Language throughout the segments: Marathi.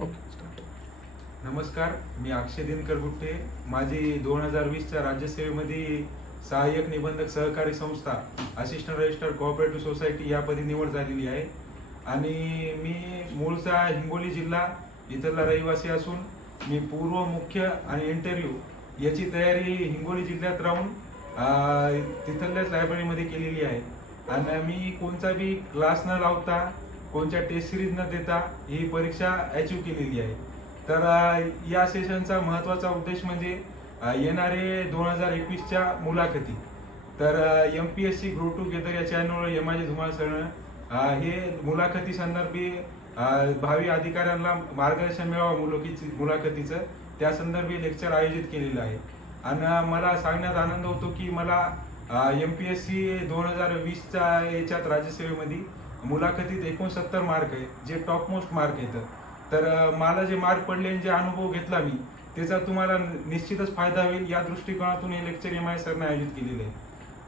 Okay start. नमस्कार, मी अक्षय दिनकर गुट्टे. माझी 2020च्या राज्यसेवेमध्ये सहाय्यक निबंधक सहकारी संस्था असिस्टंट रजिस्टर कोऑपरेटिव्ह सोसायटी यापदी निवड झालेली आहे. आणि मी मूळचा हिंगोली जिल्हा इथला रहिवासी असून मी पूर्व, मुख्य आणि इंटरव्ह्यू याची तयारी हिंगोली जिल्ह्यात राहून तिथल्याच लायब्ररीमध्ये केलेली आहे. आणि मी कोणता बी क्लास न लावता, कोणत्या टेस्ट सिरीज न देता ही परीक्षा अचीव केलेली आहे. तर या सेशनचा महत्त्वाचा उद्देश म्हणजे येणारे 2021च्या मुलाखती. तर MPSC ग्रो टुगेदर या चॅनलवर यमाजी धुमाळ सरनं हे मुलाखती संदर्भी भावी अधिकाऱ्यांना मार्गदर्शन मिळावं मुलाखतीचं त्या संदर्भी लेक्चर आयोजित केलेलं आहे. आणि मला सांगण्यात आनंद होतो की मला MPSC 2020च्या याच्यात राज्यसेवेमध्ये मुलाखतीत 69 मार्क आहे, जे टॉप मोस्ट मार्क आहेत. तर मला जे मार्क पडले आणि जे अनुभव घेतला मी, त्याचा तुम्हाला निश्चितच फायदा होईल या दृष्टिकोनातून हे लेक्चर MI सरने आयोजित केलेले आहे.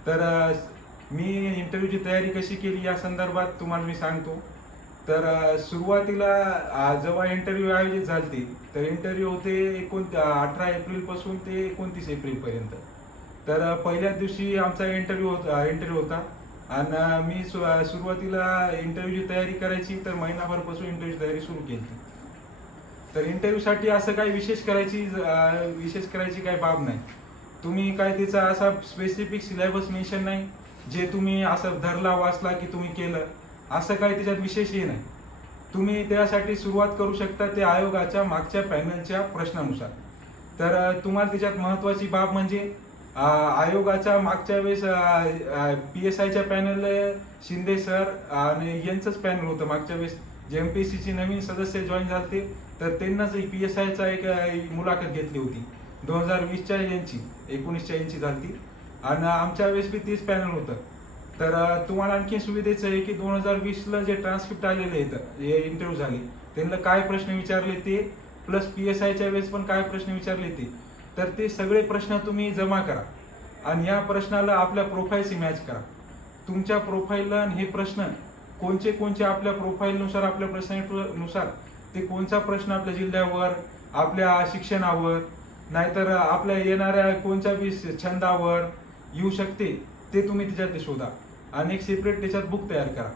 तर मी इंटरव्ह्यूची तयारी कशी केली या संदर्भात तुम्हाला मी सांगतो. तर सुरुवातीला जेव्हा इंटरव्ह्यू आयोजित झाले तर इंटरव्ह्यू होते 18 एप्रिलपासून ते 29 एप्रिलपर्यंत. तर पहिल्याच दिवशी आमचा इंटरव्ह्यू होता. आणि मी सुरुवातीला इंटरव्ह्यूची तयारी करायची तर महिनाभरपासून इंटरव्ह्यूची तयारी सुरू केली. तर इंटरव्ह्यूसाठी असं काही विशेष करायची काही बाब नाही. तुम्ही काय त्याचा असा स्पेसिफिक सिलेबस मेन्शन नाही जे तुम्ही असं धरला वाचला की तुम्ही केलं, असं काही त्याच्यात विशेष हे नाही. तुम्ही त्यासाठी सुरुवात करू शकता ते आयोगाच्या मागच्या पॅनलच्या प्रश्नानुसार. तर तुम्हाला त्याच्यात महत्त्वाची बाब म्हणजे आयोगाच्या मागच्या वेळेस PSIच्या पॅनल शिंदे सर आणि यांचंच पॅनल होतं मागच्या वेळेस. जे MPSCचे नवीन सदस्य जॉईन झाले तर त्यांनाच PSIचा एक मुलाखत घेतली होती 2020च्या यांची, 19च्या यांची झाली. आणि आमच्या वेळेस बी तेच पॅनल होतं. तर तुम्हाला आणखी सुविधेचं आहे की 2020ला जे ट्रान्सक्रिप्ट आलेले आहेत, हे इंटरव्ह्यू झाले, त्यांना काय प्रश्न विचारले ते, प्लस PSIच्या वेळेस पण काय प्रश्न विचारले ते, तर ते सगळे प्रश्न तुम्ही जमा करा आणि या प्रश्नाला आपल्या प्रोफाईलशी मॅच करा. तुमच्या प्रोफाईलला हे प्रश्न कोणचे आपल्या प्रोफाईलनुसार, आपल्या प्रश्नानुसार ते कोणता प्रश्न आपल्या जिल्ह्यावर, आपल्या शिक्षणावर, नाहीतर आपल्या येणाऱ्या कोणत्या बी छंदावर येऊ शकते ते तुम्ही त्याच्यात शोधा आणि एक सेपरेट त्याच्यात बुक तयार करा.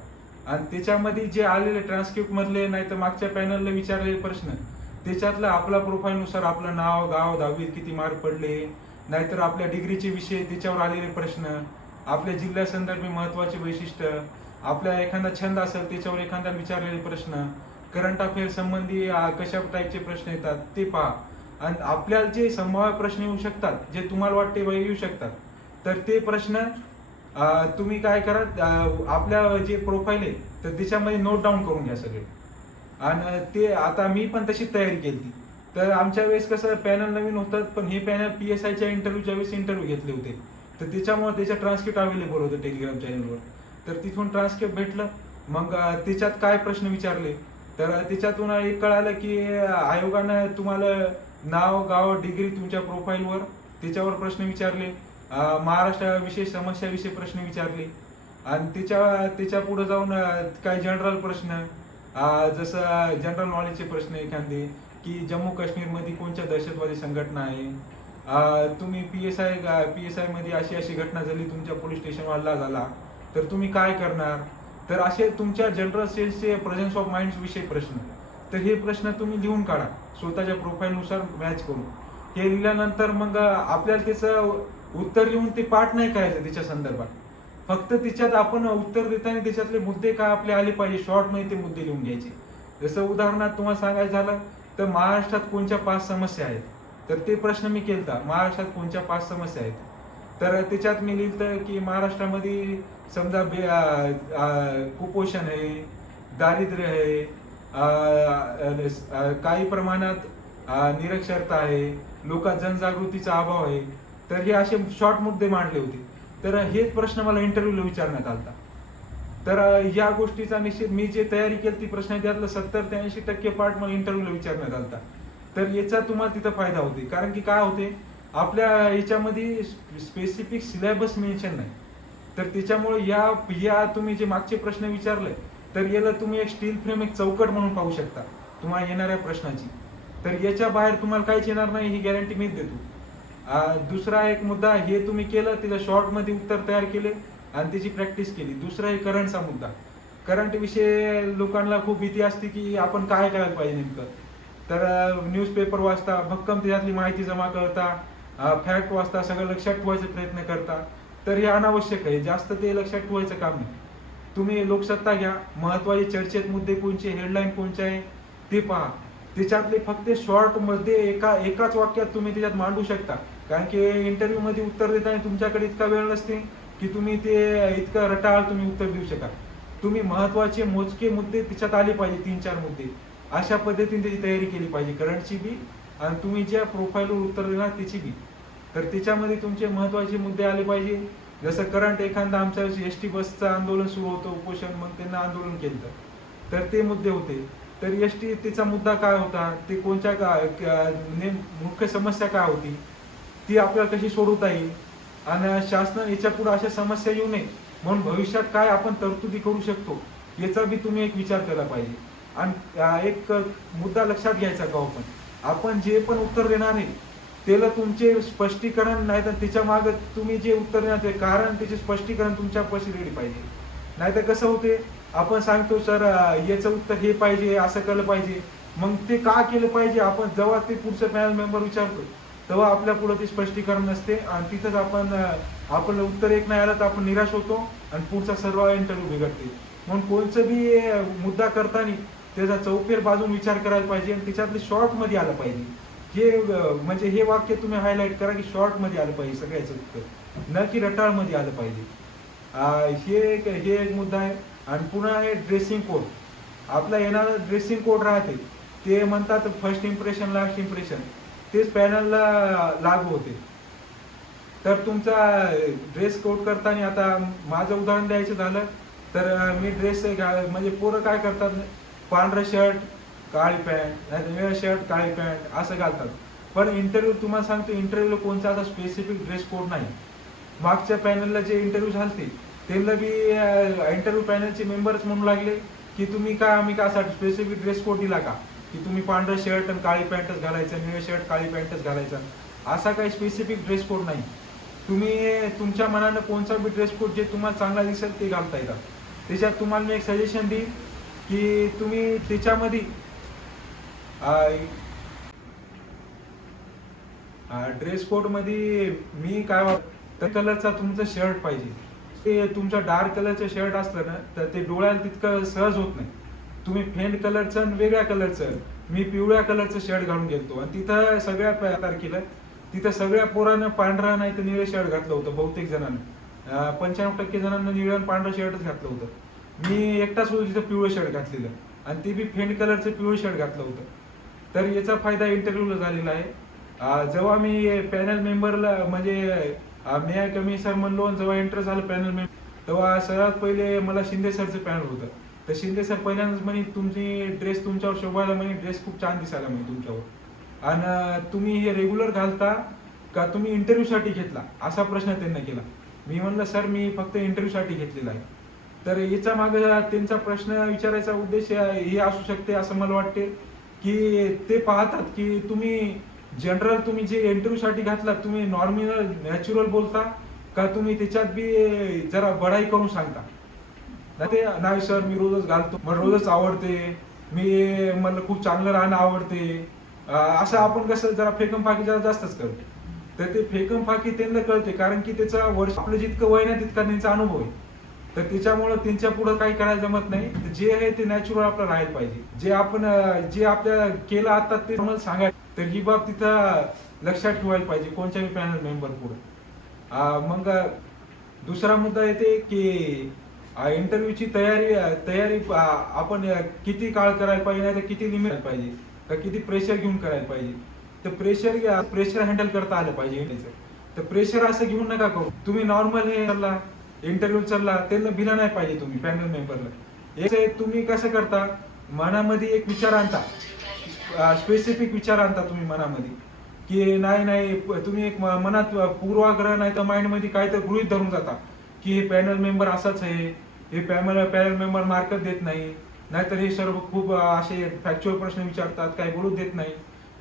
आणि त्याच्यामध्ये जे आलेले ट्रान्सक्रिप्ट मधले नाहीतर मागच्या पॅनलला विचारलेले प्रश्न, त्याच्यातलं आपल्या प्रोफाईलनुसार आपलं नाव, गाव, 10वीत किती मार्क पडले, नाहीतर आपल्या डिग्रीचे विषय त्याच्यावर आलेले प्रश्न, आपल्या जिल्ह्यासंदर्भी महत्त्वाचे वैशिष्ट्य, आपल्या एखादा छंद असेल त्याच्यावर एखादा विचारलेले प्रश्न, करंट अफेअर संबंधी कशा टाईपचे प्रश्न येतात ते पहा. आणि आपल्याला जे संभाव्य प्रश्न येऊ शकतात, जे तुम्हाला वाटते येऊ शकतात, तर ते प्रश्न तुम्ही काय करा, आपल्या जे प्रोफाईल आहे तर त्याच्यामध्ये नोट डाऊन करून घ्या सगळे. आणि ते आता मी पण तशीच तयारी केली. तर आमच्या वेळेस कसं पॅनल नवीन होतं, पण हे पॅनल PSIच्या इंटरव्ह्यूच्या वेळेस इंटरव्ह्यू घेतले होते, तर त्याच्यामुळे त्याच्या ट्रान्सक्रिप्ट अवेलेबल होतं टेलिग्राम चॅनलवर. तर तिथून ट्रान्सक्रिप्ट भेटलं. मग त्याच्यात काय प्रश्न विचारले तर त्याच्यातून एक कळालं की आयोगानं तुम्हाला नाव, गाव, डिग्री तुमच्या प्रोफाईलवर त्याच्यावर प्रश्न विचारले, महाराष्ट्राविषयी समस्याविषयी प्रश्न विचारले. आणि त्याच्या पुढे जाऊन काही जनरल प्रश्न, जसं जनरल नॉलेजचे प्रश्न एखादे की जम्मू काश्मीरमध्ये कोणत्या दहशतवादी संघटना आहे, तुम्ही PSI मध्ये अशी घटना झाली, तुमच्या पोलीस स्टेशनवर हल्ला झाला तर तुम्ही काय करणार. तर असे तुमच्या जनरल सेल्सचे प्रेझेन्स ऑफ माइंड विषयी प्रश्न, तर हे प्रश्न तुम्ही लिहून काढा स्वतःच्या प्रोफाईलनुसार मॅच करून. हे लिहिल्यानंतर मग आपल्याला त्याचं उत्तर लिहून ते पाठ नाही करायचं त्याच्या संदर्भात, फक्त त्याच्यात आपण उत्तर देताना त्याच्यातले मुद्दे काय आपले आले पाहिजे, शॉर्टमध्ये ते मुद्दे लिहून घ्यायचे. जसं उदाहरणार्थ तुम्हाला सांगायचं झालं तर महाराष्ट्रात कोणत्या 5 समस्या आहेत, तर ते प्रश्न मी केलता, महाराष्ट्रात कोणत्या 5 समस्या आहेत. तर त्याच्यात मी लिहिलं की महाराष्ट्रामध्ये समजा कुपोषण आहे, दारिद्र्य आहे, काही प्रमाणात निरक्षरता आहे, लोकांत जनजागृतीचा अभाव आहे. तर हे असे शॉर्ट मुद्दे मांडले होते. तर हेच प्रश्न मला इंटरव्ह्यूला विचारण्यात आला. तर या गोष्टीचा निश्चित मी जे तयारी केली ती प्रश्न त्यातलं 70 ते 80% पार्ट मला इंटरव्ह्यूला विचारण्यात आला. तर याचा तुम्हाला तिथं फायदा होते. कारण की काय होते, आपल्या याच्यामध्ये स्पेसिफिक सिलेबस मेन्शन नाही. तर त्याच्यामुळे या तुम्ही जे मागचे प्रश्न विचारले तर याला तुम्ही एक स्टील फ्रेम, एक चौकट म्हणून पाहू शकता तुम्हाला येणाऱ्या प्रश्नाची. तर याच्या बाहेर तुम्हाला काहीच येणार नाही ही गॅरंटी मीच देतो. दुसरा एक मुद्दा, हे तुम्ही केलं, तिला शॉर्टमध्ये उत्तर तयार केले आणि त्याची प्रॅक्टिस केली. दुसरा आहे करंटचा मुद्दा. करंट विषयी लोकांना खूप भीती असते की आपण काय करायला पाहिजे नेमकं. तर न्यूजपेपर वाचता, भक्कम त्याच्यातली माहिती जमा करता, फॅक्ट वाचता, सगळं लक्षात ठेवायचा प्रयत्न करता. तर हे अनावश्यक आहे, जास्त ते लक्षात ठेवायचं काम नाही. तुम्ही लोकसत्ता घ्या, महत्त्वाचे चर्चेत मुद्दे कोणचे, हेडलाईन कोणचे आहे ते पहा. त्याच्यातले फक्त शॉर्टमध्ये एकाच वाक्यात तुम्ही त्याच्यात मांडू शकता. कारण की इंटरव्ह्यूमध्ये उत्तर देताना तुमच्याकडे इतका वेळ नसते की तुम्ही ते इतकं रटाळ तुम्ही उत्तर देऊ शकाल. तुम्ही महत्त्वाचे मोजके मुद्दे त्याच्यात आले पाहिजे, 3-4 मुद्दे. अशा पद्धतीने त्याची तयारी केली पाहिजे, करंटची बी आणि तुम्ही ज्या प्रोफाईलवर उत्तर देणार त्याची बी. तर त्याच्यामध्ये तुमचे महत्त्वाचे मुद्दे आले पाहिजे. जसं करंट एखादा आमच्या एस टी बसचं आंदोलन सुरू होतं, उपोषण, मग त्यांना आंदोलन केलं तर ते मुद्दे होते. तर एस टी त्याचा मुद्दा काय होता, ते कोणत्या मुख्य समस्या काय होती, ती आपल्याला कशी सोडवता येईल आणि शासनाने याच्या पुढे अशा समस्या येऊ नये म्हणून भविष्यात काय आपण तरतुदी करू शकतो याचा बी तुम्ही एक विचार केला पाहिजे. आणि एक मुद्दा लक्षात घ्यायचा का, आपण जे पण उत्तर देणार आहे त्याला तुमचे स्पष्टीकरण नाही तर त्याच्या मागे तुम्ही जे उत्तर देणार ते कारण त्याचे स्पष्टीकरण तुमच्यापाशी रेडी पाहिजे. नाहीतर कसं होते, आपण सांगतो सर याचं उत्तर हे पाहिजे, असं केलं पाहिजे, मग ते का केलं पाहिजे आपण जेव्हा ते पुढचं पॅनल मेंबर विचारतो तेव्हा आपल्या पुढे ते स्पष्टीकरण नसते आणि तिथंच आपण उत्तर एक नाही आलं तर आपण निराश होतो आणि पुढचा सर्व इंटरव्ह्यू बिघडते. म्हणून कोणचं बी मुद्दा करताना त्याचा चौफेर बाजून विचार करायला पाहिजे आणि त्याच्यातले शॉर्टमध्ये आलं पाहिजे. म्हणजे हे वाक्य तुम्ही हायलाईट करा की शॉर्टमध्ये आलं पाहिजे सगळ्याचं उत्तर, न की रटाळमध्ये आलं पाहिजे. हे एक मुद्दा आहे. आणि पुन्हा आहे ड्रेसिंग कोड. आपला येणारा ड्रेसिंग कोड राहते, ते म्हणतात फर्स्ट इम्प्रेशन लास्ट इम्प्रेशन, तेच पॅनलला लागू होते. तर तुमचा ड्रेस कोड करताना, आता माझं उदाहरण द्यायचं झालं तर मी ड्रेस म्हणजे पोरं काय करतात, पांढरं शर्ट काळी पॅन्ट, नाही निळं शर्ट काळी पॅन्ट असं घालतात. पण इंटरव्ह्यू तुम्हाला सांगतो, इंटरव्ह्यूला कोणता असा स्पेसिफिक ड्रेस कोड नाही. मागच्या पॅनलला जे इंटरव्ह्यू झालते त्यांना बी इंटरव्ह्यू पॅनलचे मेंबर्स म्हणू लागले की आम्ही का असा स्पेसिफिक ड्रेस कोड दिला का, की तुम्ही पांढरं शर्ट आणि काळी पॅन्टच घालायचं, निळं शर्ट काळी पॅन्टच घालायचं. असा काही स्पेसिफिक ड्रेस कोड नाही. तुम्ही तुमच्या मनानं कोणता बी ड्रेस कोड जे तुम्हाला चांगला दिसेल ते घालता येतात. त्याच्यात तुम्हाला मी एक सजेशन देईन की तुम्ही त्याच्यामध्ये ड्रेस कोड मध्ये मी काय तर कलरचा तुमचं शर्ट पाहिजे. ते तुमचं डार्क कलरचं शर्ट असलं ना तर ते डोळ्याला तितकं सहज होत नाही. तुम्ही फेंट कलरचं आणि वेगळ्या कलरचं, मी पिवळ्या कलरचं शर्ट घालून गेलतो आणि तिथं सगळ्या तारखेला तिथं सगळ्या पोरानं पांढरा नाही तर निळं शर्ट घातलं होतं. बहुतेक जणांना 95% जणांना निळं आणि पांढरं शर्टच घातलं होतं. मी एकटाच होतो तिथं पिवळं शर्ट घातलेलं आणि ते बी फेंट कलरचं पिवळं शर्ट घातलं होतं. तर याचा फायदा इंटरव्ह्यूला झालेला आहे. जेव्हा मी पॅनल मेंबरला म्हणजे मी कमी सर म्हणलो आणि जेव्हा एंटर झालं पॅनल मेंबर तेव्हा सर्वात पहिले मला शिंदे सरचं पॅनल होतं. तर शिंदे सर पहिल्यांदाच म्हणे तुमची ड्रेस तुमच्यावर शोभायला, म्हणे ड्रेस खूप छान दिसायला म्हणे तुमच्यावर, आणि तुम्ही हे रेग्युलर घालता का तुम्ही इंटरव्ह्यूसाठी घेतला, असा प्रश्न त्यांना केला. मी म्हणलं सर मी फक्त इंटरव्ह्यूसाठी घेतलेला आहे. तर याच्या मागे त्यांचा प्रश्न विचारायचा उद्देश हे असू शकते असं मला वाटते की ते पाहतात की तुम्ही जनरल तुम्ही जे इंटरव्ह्यूसाठी घातला तुम्ही नॉर्मल नॅचरल बोलता का तुम्ही त्याच्यात बी जरा बढाई करून सांगता. ते नाही सर मी रोजच घालतो, मला रोजच आवडते, मला खूप चांगलं राहणं आवडते, असं आपण कसं जरा फेकमफाकी जरा जास्तच करतो. तर ते फेकमफाकी त्यांना कळते कारण की त्याचा वर्ष आपलं जितकं वय नाही तितका त्यांचा अनुभव आहे. तर त्याच्यामुळं त्यांच्या पुढं काही करायला जमत नाही. जे आहे ते नॅचरल आपलं राहायला पाहिजे. जे आपल्या केलं आता ते मला सांगायचं. तर ही बाब तिथं लक्षात ठेवायला पाहिजे कोणत्याही पॅनल मेंबर पुढे. मग दुसरा मुद्दा येते की इंटरव्ह्यूची तयारी आपण किती काळ करायला पाहिजे, नाही तर किती लिमिट पाहिजे, का किती प्रेशर घेऊन करायला पाहिजे. तर प्रेशर हँडल करता आलं पाहिजे. तर प्रेशर असं घेऊन नका करू. तुम्ही नॉर्मल हे चालला इंटरव्ह्यू चालला त्यांना भिला नाही पाहिजे तुम्ही पॅनल मेंबरला. तुम्ही कसं करता, मनामध्ये एक विचार आणता, स्पेसिफिक विचार आणता तुम्ही मनामध्ये की नाही तुम्ही एक मनात पूर्वाग्रह नाही तर माइंडमध्ये काय तर गृहीत धरून जाता की हे पॅनल मेंबर असाच आहे, हे पॅनल मेंबर मार्कच देत नाही, नाहीतर हे सर्व खूप असे फॅक्च्युअल प्रश्न विचारतात, काही बोलू देत नाही.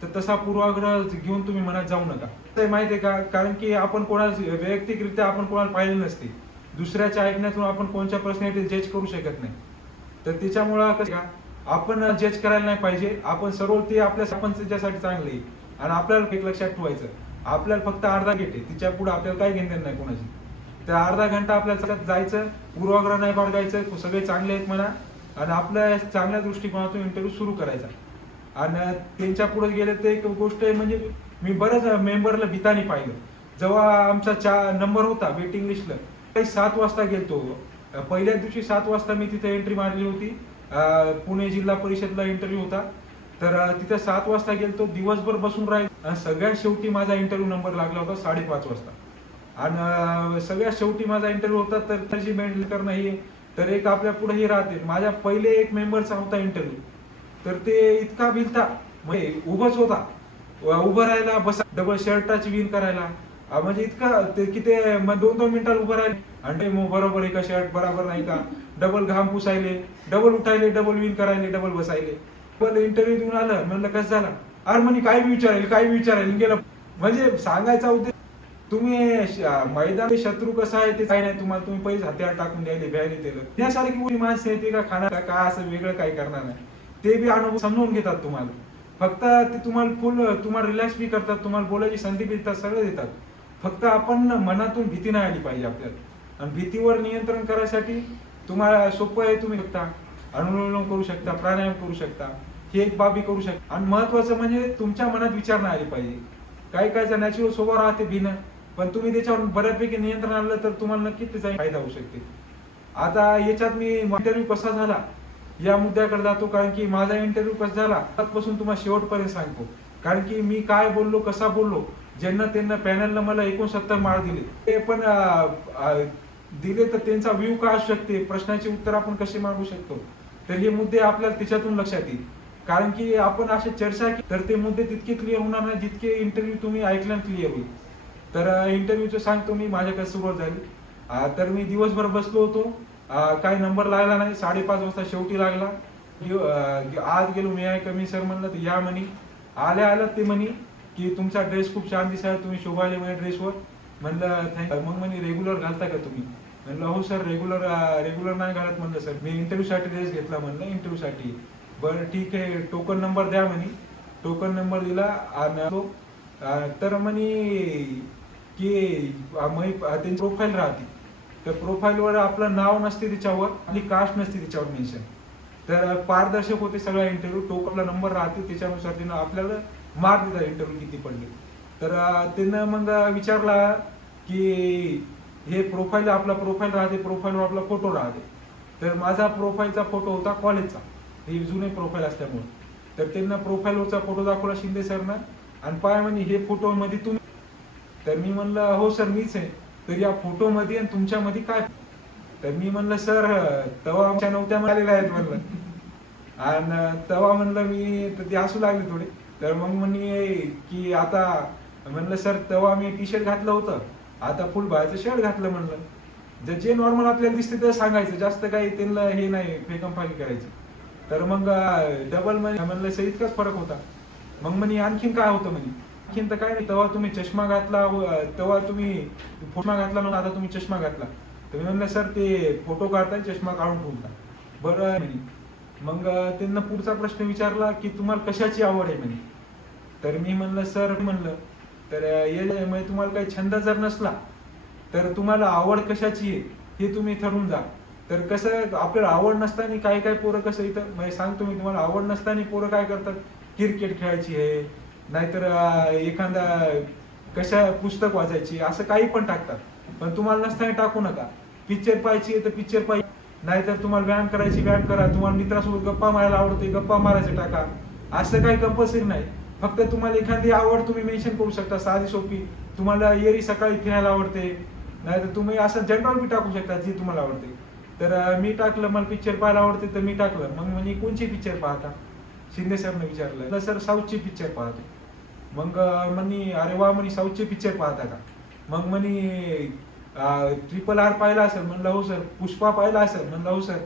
तर तसा पूर्वाग्रह घेऊन तुम्ही मनात जाऊ नका. ते माहिती आहे का, कारण की आपण कोणाला वैयक्तिकरित्या आपण कोणाला पाहिलं नसते, दुसऱ्याच्या ऐकण्यातून आपण कोणत्या पर्सनॅलिटी जज करू शकत नाही. तर त्याच्यामुळं कसं का आपण जज करायला नाही पाहिजे. आपण सर्व ते आपल्या सरपंचासाठी चांगले आहे. आणि आपल्याला एक लक्षात ठेवायचं, आपल्याला फक्त अर्धा गेट आहे, तिच्या पुढे आपल्याला काही घेणं नाही कोणाची. तर अर्धा घंटा आपल्याला जायचं, पूर्वाग्रह नाही बाळगायचं, सगळे चांगले आहेत म्हणा आणि आपल्या चांगल्या दृष्टिकोनातून इंटरव्ह्यू सुरू करायचा. आणि त्यांच्या पुढे गेले तर एक गोष्ट आहे, म्हणजे मी बऱ्याच मेंबरला भीतानी पाहिलं. जेव्हा आमचा नंबर होता वेटिंग लिस्टला, काही 7 वाजता गेलतो. पहिल्या दिवशी 7 वाजता मी तिथे एंट्री मारली होती. पुणे जिल्हा परिषदला इंटरव्ह्यू होता. तर तिथे 7 वाजता गेलतो, दिवसभर बसून राहील आणि सगळ्यात शेवटी माझा इंटरव्ह्यू नंबर लागला होता 5:30 वाजता. आणि सगळ्यात शेवटी माझा इंटरव्ह्यू होता. तर त्याची मेंटेन करणं ही तर एक आपल्या पुढे हे राहते. माझ्या पहिले एक मेंबरचा होता इंटरव्ह्यू, तर ते इतका भिलता, म्हणजे उभाच होता, उभं राहायला बसा, डबल शर्टाची विन करायला, म्हणजे इतका ते की ते 2-2 मिनिटाला उभं राहिले आणि बरोबर आहे का, शर्ट बरोबर नाही का, डबल घाम पुसायले, डबल उठायले, डबल विन करायले, डबल बसायले. पण इंटरव्ह्यू देऊन आलं, म्हणलं कसं झालं, अरे म्हणे काय विचारायला गेलं. म्हणजे सांगायचा उद्देश, तुम्ही मैदानी शत्रू कसा आहे ते काय नाही तुम्हाला, तुम्ही पैसे हत्यार टाकून द्यायले भ्यायले दिलं, त्यासारखी कोणी माणसं येते का खाणार काय, असं वेगळं काही करणार नाही. ते बी अनुभव समजून घेतात तुम्हाला. फक्त ते तुम्हाला तुम्हाला रिलॅक्स बी करतात, तुम्हाला बोलायची संधी बी देतात, सगळं देतात. फक्त आपण मनातून भीती नाही आली पाहिजे आपल्याला. आणि भीतीवर नियंत्रण करायसाठी तुम्हाला सोपं आहे, तुम्ही शकता अनुलोम करू शकता, प्राणायाम करू शकता, हे एक बाबी करू शकता. आणि महत्वाचं म्हणजे तुमच्या मनात विचार नाही आले पाहिजे. काही कायचा नॅचरल स्वभाव राहते भीनं, पण तुम्ही त्याच्यावर बऱ्यापैकी नियंत्रण आणलं तर तुम्हाला नक्कीच त्याचा फायदा होऊ शकते. आता याच्यात मी इंटरव्ह्यू कसा झाला या मुद्द्याकडे जातो, कारण की माझा इंटरव्ह्यू कसा झाला आजपासून तुम्हाला शेवटपर्यंत सांगतो. कारण की मी काय बोललो, कसा बोललो, ज्यांना त्यांना पॅनलनं मला 69 मार्क दिले, ते पण दिले तर त्यांचा व्ह्यू काय असू शकते, प्रश्नाचे उत्तर आपण कसे मागू शकतो, तर हे मुद्दे आपल्याला त्याच्यातून लक्षात येईल. कारण की आपण अशी चर्चा केली तर ते मुद्दे तितके क्लिअर होणार नाही जितके इंटरव्ह्यू तुम्ही ऐकल्यानं क्लिअर होईल. तर इंटरव्ह्यूचं सांगतो मी, माझ्याकडे सुरुवात झाली. तर मी दिवसभर बसलो होतो, काही नंबर लागला नाही. 5:30 वाजता शेवटी लागला. आज गेलो, मी आहे कमी सर म्हणलं, तर या म्हणे. आल्या ते म्हणे की तुमचा ड्रेस खूप छान दिसाय, तुम्ही शोभाले म्हणे ड्रेसवर. म्हणलं थँक्यू. मग म्हणे रेग्युलर घालता का तुम्ही? म्हणलं हो सर, रेग्युलर नाही घालत. म्हणलं सर मी इंटरव्ह्यूसाठी ड्रेस घेतला. म्हणलं इंटरव्ह्यूसाठी. बरं ठीक आहे, टोकन नंबर द्या म्हणे. टोकन नंबर दिला आणि तर म्हणे की त्यांची प्रोफाईल राहते, तर प्रोफाईलवर आपलं नाव नसते, त्याच्यावर आपली कास्ट नसते त्याच्यावर मेन्शन. तर पारदर्शक होते सगळा इंटरव्ह्यू. टोकनला नंबर राहते, त्याच्यानुसार तिनं आपल्याला मार्क देतात इंटरव्ह्यू किती पडले. तर त्यानं मग विचारला की हे प्रोफाईल, आपला प्रोफाईल राहते, प्रोफाईलवर आपला फोटो राहते. तर माझा प्रोफाईलचा फोटो होता कॉलेजचा, हे जुने प्रोफाईल असल्यामुळे. तर त्यांना प्रोफाईलवरचा फोटो दाखवला शिंदे सरना आणि पाय म्हणे हे फोटो मध्ये तुम्ही. तर मी म्हणलं हो सर मीच आहे. तर या फोटो मध्ये आणि तुमच्यामध्ये काय? तर मी म्हणलं सर तवा आमच्या नव्हत्या आलेल्या आहेत म्हणलं. आणि तवा म्हणलं मी, तर ते हसू लागले थोडे. तर मग म्हणे की आता म्हणलं सर तेव्हा मी टी शर्ट घातलं होतं, आता फुल बाहेरचं शर्ट घातलं. म्हणलं जे नॉर्मल आपल्याला दिसते ते सांगायचं, जास्त काही त्यांना हे नाही फेकमफाकी करायची. तर मग डबल म्हणलं सर इतकाच फरक होता. मग म्हणे आणखीन काय होतं म्हणे? आणखीन तर काय नाही, तेव्हा तुम्ही चष्मा घातला, तेव्हा तुम्ही चष्मा घातला म्हणून आता तुम्ही चष्मा घातला. तर मी म्हणलं सर ते फोटो काढताय चष्मा काढून ठेवता. बरं म्हणे. मग त्यांना पुढचा प्रश्न विचारला की तुम्हाला कशाची आवड आहे म्हणे. तर मी म्हणलं सर म्हणलं तर म्हणजे तुम्हाला काही छंद जर नसला तर तुम्हाला आवड कशाची आहे हे तुम्ही ठरवून जा. तर कसं आपल्याला आवड नसताना काही पोरं कसं इथं म्हणजे सांगतो मी तुम्हाला, आवड नसताना पोरं काय करतात, क्रिकेट खेळायची आहे, नाहीतर एखादा कशा पुस्तक वाचायची, असं काही पण टाकतात. पण तुम्हाला नसताना टाकू नका. पिक्चर पाहायची आहे तर पिक्चर पाहिजे, नाहीतर तुम्हाला व्यायाम करायची व्यायाम करा, तुम्हाला मित्रासोबत गप्पा मारायला आवडते गप्पा मारायचं टाका. असं काही कंपल्सरी नाही. फक्त तुम्हाला एखादी आवड तुम्ही मेन्शन करू शकता, साधी सोपी. तुम्हाला एरी सकाळी फिरायला आवडते, नाहीतर तुम्ही असं जनरल बी टाकू शकता जी तुम्हाला आवडते. तर मी टाकलं मला पिक्चर पाहायला आवडते, तर मी टाकलं. मग म्हणे कोणची पिक्चर पाहता? शिंदे सरने विचारलं. सर साऊथची पिक्चर पाहतो. मग म्हणे अरे वा म्हणे साऊथचे पिक्चर पाहता का? मग म्हणे RRR पाहिला असेल. म्हणलं हो सर. पुष्पा पाहिला असेल. म्हणलं हो सर.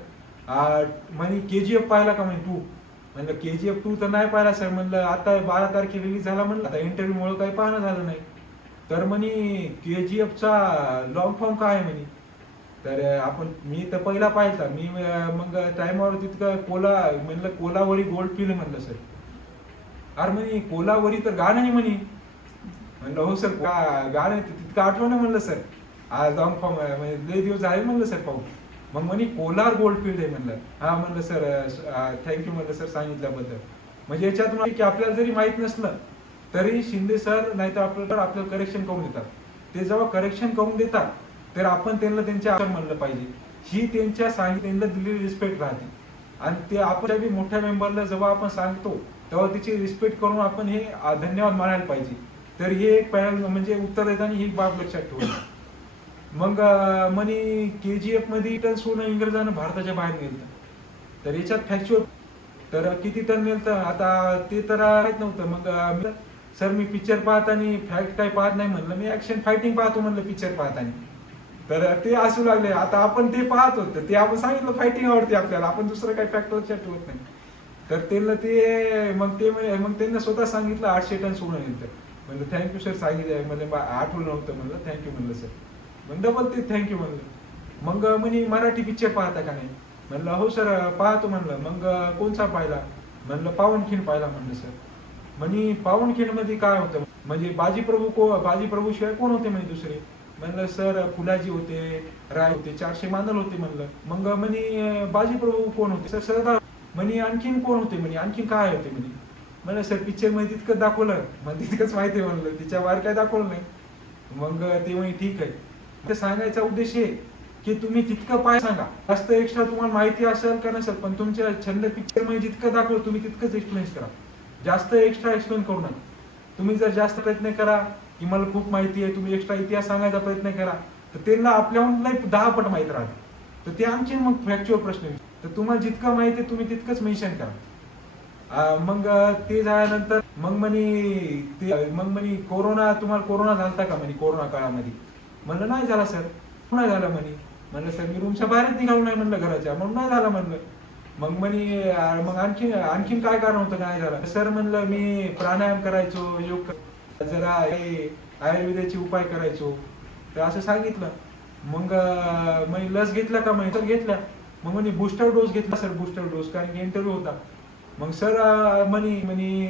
म्हणे KGF पाहिला का म्हणे तू? म्हणलं KGF 2 तर नाही पाहिला सर. म्हणलं आता 12 तारखेला रिलीज झाला, म्हणलं आता इंटरव्ह्यूमुळे काही पाहणं झालं नाही. तर म्हणे KGFचा लॉंग फॉर्म काय आहे म्हणे. तर मी तर पहिला पाहिला. मी मग टायमावर तितकं म्हणलं कोलावरी गोल्ड फिल्म म्हणलं सर. अरे म्हणे कोलावरी तर गाणं आहे म्हणे. म्हणलं हो सर गाणं तितकं आठवण म्हणलं सर. लॉंग फॉर्म म्हणजे लय दिवस आहे म्हणलं सर पाहू. मग म्हणे कोलार गोल्डफिल्ड आहे म्हणलं. हा म्हणलं सर थँक्यू म्हणलं सर सांगितल्याबद्दल. म्हणजे याच्यातून की आपल्याला जरी माहित नसलं तरी शिंदे सर नाही तर आपल्याला करेक्शन करून देतात. ते जेव्हा करेक्शन करून देतात तर आपण त्यांना त्यांच्या आभार म्हणलं पाहिजे. ही त्यांच्या त्यांना दिलेली रिस्पेक्ट राहते. आणि ते आपल्या बी मोठ्या मेंबरला जेव्हा आपण सांगतो तेव्हा तिची रिस्पेक्ट करून आपण हे धन्यवाद मानायला पाहिजे. तर हे एक म्हणजे उत्तर देताना ही बाब लक्षात ठेवली. मग म्हणे KGF मध्ये टन सोनं इंग्रजांना भारताच्या बाहेर नेलं. तर याच्यात फॅक्च्युअल तर किती टन नेलं आता ते तर माहित नव्हतं. मग सर मी पिक्चर पाहताना फॅक्ट काही पाहत नाही म्हणलं. मी ऍक्शन फायटिंग पाहतो म्हणलं पिक्चर पाहताना. तर ते असू लागले. आता आपण ते पाहत होतं ते आपण सांगितलं फायटिंग आवडते आपल्याला, आपण दुसरं काही फॅक्ट लक्षात ठेवत नाही. तर त्यांना मग त्यांना स्वतः सांगितलं 800 टन सोनं नेलं. म्हणलं थँक्यू सर सांगितलं. मला आठवलं नव्हतं म्हणलं. थँक्यू म्हणलं सर. मग डबल ते थँक्यू म्हणलं. मग म्हणे मराठी पिक्चर पाहता का नाही. म्हणलं हो सर पाहतो म्हणलं. मग कोणचा पाहिला. म्हणलं पावनखिंड पाहिला म्हणलं सर. म्हणे पावनखिंड मध्ये काय होतं म्हणजे बाजीप्रभू शिवाय कोण होते म्हणे दुसरे. म्हणलं सर फुलाजी होते, राय होते, 400 मांदल होते म्हणलं. मग म्हणे बाजीप्रभू कोण होते सर. सरदार. म्हणे आणखीन कोण होते म्हणे, आणखीन काय होते म्हणे. म्हणलं सर पिक्चर मध्ये तितकं दाखवलं मला तितकंच माहिती आहे म्हणलं, तिच्या बाहेर काय दाखवलं नाही. मग ते म्हणे ठीक आहे. ते सांगायचा उद्देश आहे की तुम्ही तितकं पाय सांगा. जास्त एक्स्ट्रा तुम्हाला माहिती असेल का नसेल पण तुमच्या छंद पिक्चर मध्ये जितकं दाखवलं तुम्ही तितकंच एक्सप्लेन करा. जास्त एक्स्ट्रा एक्सप्लेन करू नका. तुम्ही जर जास्त प्रयत्न करा की मला खूप माहिती आहे, तुम्ही एक्स्ट्रा इतिहास सांगायचा प्रयत्न करा तर त्यांना आपल्याहून 10 पट माहिती राहते. तर ते आणखी मग फॅक्च्युअल प्रश्न. तर तुम्हाला जितकं माहिती आहे तुम्ही तितकंच मेन्शन करा. मग ते झाल्यानंतर मग म्हणे तुम्हाला कोरोना झालता का म्हणे कोरोना काळामध्ये. म्हणलं नाही झाला सर. नाही झाला म्हणे. म्हणलं सर मी रूमच्या बाहेरच निघालो नाही म्हणलं घराच्या, म्हणून नाही झाला म्हणलं. मग म्हणे मग आणखीन काय कारण होतं नाही झालं. सर म्हणलं मी प्राणायाम करायचो, योग जरा आयुर्वेदाचे उपाय करायचो. तर असं सांगितलं. मग लस घेतला का म्हणे. तर घेतल्या. मग म्हणे बूस्टर डोस घेतला सर. बूस्टर डोस कारण की इंटरव्ह्यू होता. मग सर म्हणे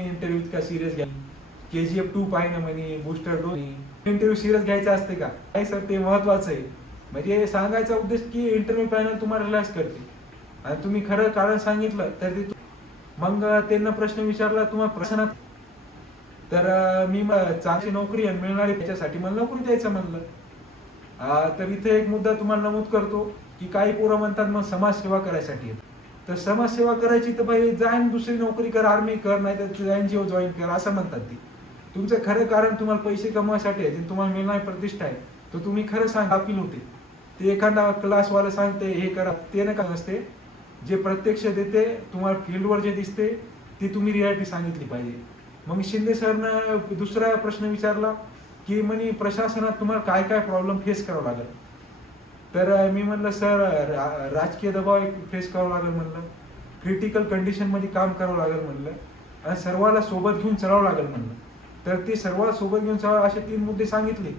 इंटरव्ह्यू इतका सिरियस घ्या. KGF 2 पाहिजे म्हणे बूस्टर डोस. इंटरव्ह्यू सिरियस घ्यायचा असते का काय सर. ते महत्वाचं आहे. म्हणजे सांगायचा उद्देश की इंटरव्ह्यू पॅनल तुम्हाला रिलॅक्स करते आणि तुम्ही खरं कारण सांगितलं तर ते. मग त्यांना प्रश्न विचारला तुम्हाला प्रश्नात. तर मी चांगली नोकरी मिळणारी त्याच्यासाठी मला नोकरी द्यायचं म्हणलं. तर इथे एक मुद्दा तुम्हाला नमूद करतो की काही पोरं म्हणतात मग समाजसेवा करायसाठी. तर समाजसेवा करायची तर भाई जाईन दुसरी नोकरी कर, आर्मी कर, नाही तर NGO जॉईन कर असं म्हणतात ते. तुमचं खरं कारण तुम्हाला पैसे कमवायसाठी आहे, तुम्हाला मिळणारी प्रतिष्ठा आहे, तर तुम्ही खरं सांगा अपील होते. ते एखादा क्लासवाला सांगते हे करा ते नका नसते. जे प्रत्यक्ष देते तुम्हाला फील्डवर जे दिसते ते तुम्ही रियालिटी सांगितली पाहिजे. मग शिंदे सरनं दुसरा प्रश्न विचारला की म्हणे प्रशासनात तुम्हाला काय काय प्रॉब्लेम फेस करावं लागेल. तर मी म्हणलं सर राजकीय दबाव फेस करावं लागेल म्हणलं, क्रिटिकल कंडिशनमध्ये काम करावं लागेल म्हणलं, आणि सर्वाला सोबत घेऊन चालावं लागेल म्हणलं. तर ते सर्वात सोबत घेऊन चालावं असे 3 मुद्दे सांगितले.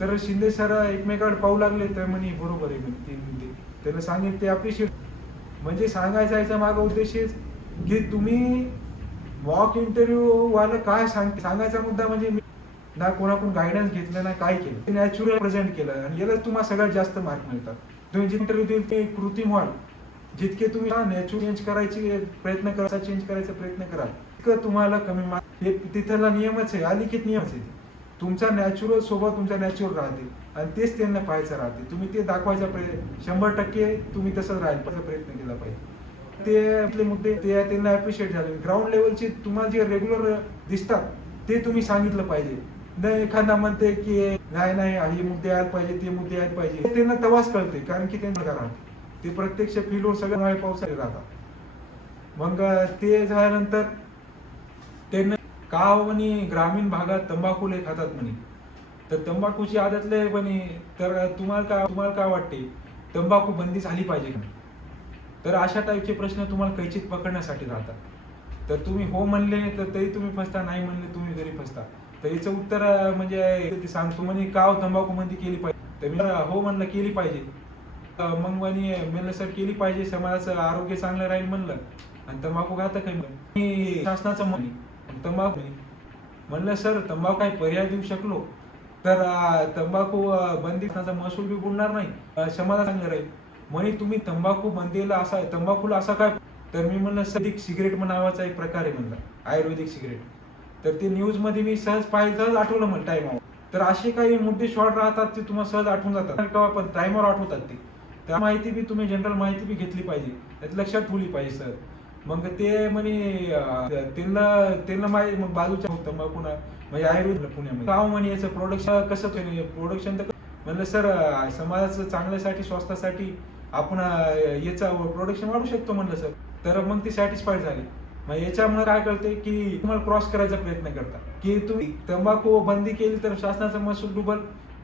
तर शिंदे सर एकमेकांकडे पाहू लागले. तर म्हणे बरोबर आहे 3 मुद्दे त्यांना सांगितले. ते अप्रिशिएट म्हणजे सांगायचा याचा मागं उद्देश की तुम्ही मॉक इंटरव्ह्यू वाला काय सांगायचा मुद्दा म्हणजे ना कोणाकडून गायडन्स घेतलं ना काय केलं, नॅचरल प्रेझेंट केलं आणि यालाच तुम्हाला सगळ्यात जास्त मार्क मिळतात. तुम्ही जे इंटरव्ह्यू देईल ते कृत्रिम व्हाल. जितके तुम्ही नॅचरल चेंज करायचे प्रयत्न करायचा चेंज करायचा प्रयत्न कराल तितकं तुम्हाला कमी मार्क. हे तिथला नियमच आहे, अलिखित नियमच आहे. तुमचा नॅचरल सोबत तुमचा नॅचरल राहते आणि तेच त्यांना पाहायचं राहते. तुम्ही ते दाखवायचा 100% तुम्ही तसंच राहायचा प्रयत्न केला पाहिजे. ते मुद्दे ते त्यांना अप्रिशिएट झाले. ग्राउंड लेवलचे तुम्हाला जे रेग्युलर दिसतात ते तुम्ही सांगितलं पाहिजे. नाही एखादा म्हणते की नाही हे मुद्दे यायला पाहिजे ते मुद्दे यायला पाहिजे, त्यांना तवाच कळते कारण की त्यांना राहते ते प्रत्यक्ष फील्डवर सगळं उन्हाळी पावसाळी राहतात. मग ते झाल्यानंतर त्यांना का म्हणे ग्रामीण भागात तंबाखू लय खातात म्हणे. तर तंबाखूची आदत लय म्हणे. तर तुम्हाला काय वाटते तंबाखू बंदी झाली पाहिजे का. तर अशा टाईपचे प्रश्न तुम्हाला कैचित पकडण्यासाठी राहतात. तर तुम्ही हो म्हणले तर तरी तुम्ही फसता, नाही म्हणले तुम्ही तरी फसता. तर याचं उत्तर म्हणजे ते सांगतो म्हणे का तंबाखू बंदी केली पाहिजे. तर मी हो म्हणलं केली पाहिजे. मग म्हणे म्हणलं सर केली पाहिजे, समाजाचं आरोग्य चांगलं राहील म्हणलं, आणि तंबाखू घातक आहे म्हणलं, शासनाचं म्हणे तंबाखू म्हणलं सर तंबाखू काही पर्याय देऊ शकलो तर तंबाखू बंदीचा महसूल बी बुडणार नाही, समाज चांगलं राहील. म्हणे तुम्ही तंबाखू बंदीला असा तंबाखूला असा काय. तर मी म्हणलं सदिक सिगरेट नावाचा एक प्रकार आहे म्हणलं, आयुर्वेदिक सिगरेट. तर ते न्यूज मध्ये मी सहज पाहिलं, आठवलं मला टाइमवर. तर असे काही मुद्दे शॉर्ट राहतात ते तुम्हाला सहज आठवून जातात, पण टाइमवर आठवतात ते. त्या माहिती बी तुम्ही जनरल माहिती बी घेतली पाहिजे, त्यात लक्षात ठेवली पाहिजे सर. मग ते म्हणे त्यांना माहिती, मग बाजूच्या तंबाखू म्हणजे आयुर्वेद पुण्यामध्ये गाव म्हणे याचं प्रोडक्शन कसं प्रोडक्शन. तर म्हणलं सर समाजाचं चांगल्यासाठी स्वास्थ्यासाठी आपण याचं प्रोडक्शन वाढू शकतो म्हणलं सर. तर मग ती सॅटिस्फाईड झाली. मग याच्यामुळे काय कळते की तुम्हाला क्रॉस करायचा प्रयत्न करता की तुम्ही तंबाखू बंदी केली तर शासनाचा महसूल डुबल,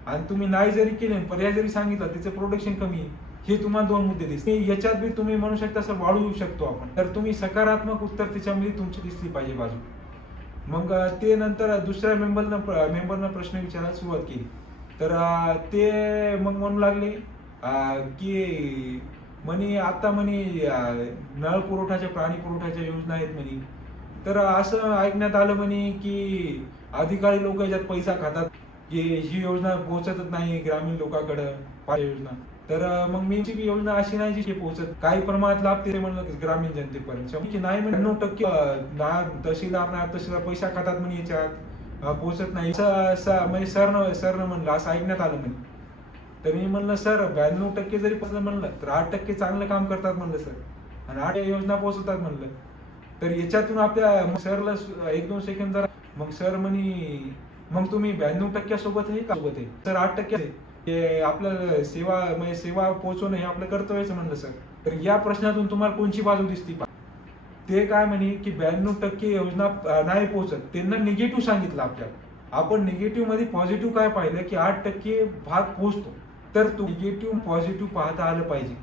आणि तुम्ही नाही जरी केले पर्याय जरी सांगितला तिचं प्रोडक्शन कमी आहे. हे तुम्हाला दोन मुद्दे दिसते. याच्यात बी तुम्ही म्हणू शकता सर वाढवू शकतो आपण. तर तुम्ही सकारात्मक उत्तर त्याच्यामध्ये तुमची दिसली पाहिजे बाजू. मग ते नंतर दुसऱ्या मेंबरनं प्रश्न विचारायला सुरुवात केली. तर ते मग म्हणू लागले की म्हणे आता म्हणे नळ पुरवठ्याच्या पाणी पुरवठ्याच्या योजना आहेत म्हणे. तर असं ऐकण्यात आलं म्हणे की अधिकारी लोक याच्यात पैसा खातात की ही योजना पोहोचतच नाही ग्रामीण लोकांकडे योजना. तर मग मी योजना अशी नाही जी पोहोचत, काही प्रमाणात लाभ ते म्हणलं ग्रामीण जनतेपर्यंत की नाही म्हणजे 90% तहसीलदार पैसा खातात म्हणे याच्यात पोहोचत नाही म्हणजे सरनं म्हणलं असं ऐकण्यात आलं म्हणे. तर मी म्हणलं सर 92% जरी पोहोचलं म्हणलं तर 8% चांगलं काम करतात म्हणलं सर, आणि 8 योजना पोहोचतात म्हणलं. तर याच्यातून आपल्या सरला 1-2 सेकंद जरा. मग सर म्हणे मग तुम्ही 92% सोबत आहे का सोबत आहे सर 8% आहे, हे आपलं सेवा पोहोचवणं हे आपलं कर्तव्यच म्हणलं सर. तर या प्रश्नातून तुम्हाला कोणची बाजू दिसती. ते काय म्हणे की 92% योजना नाही पोहोचत, त्यांना निगेटिव्ह सांगितलं आपल्याला. आपण निगेटिव्ह मध्ये पॉझिटिव्ह काय पाहिलं की 8% भाग पोहोचतो. तर निगेटिव्ह पॉझिटिव्ह पाहता आलं पाहिजे.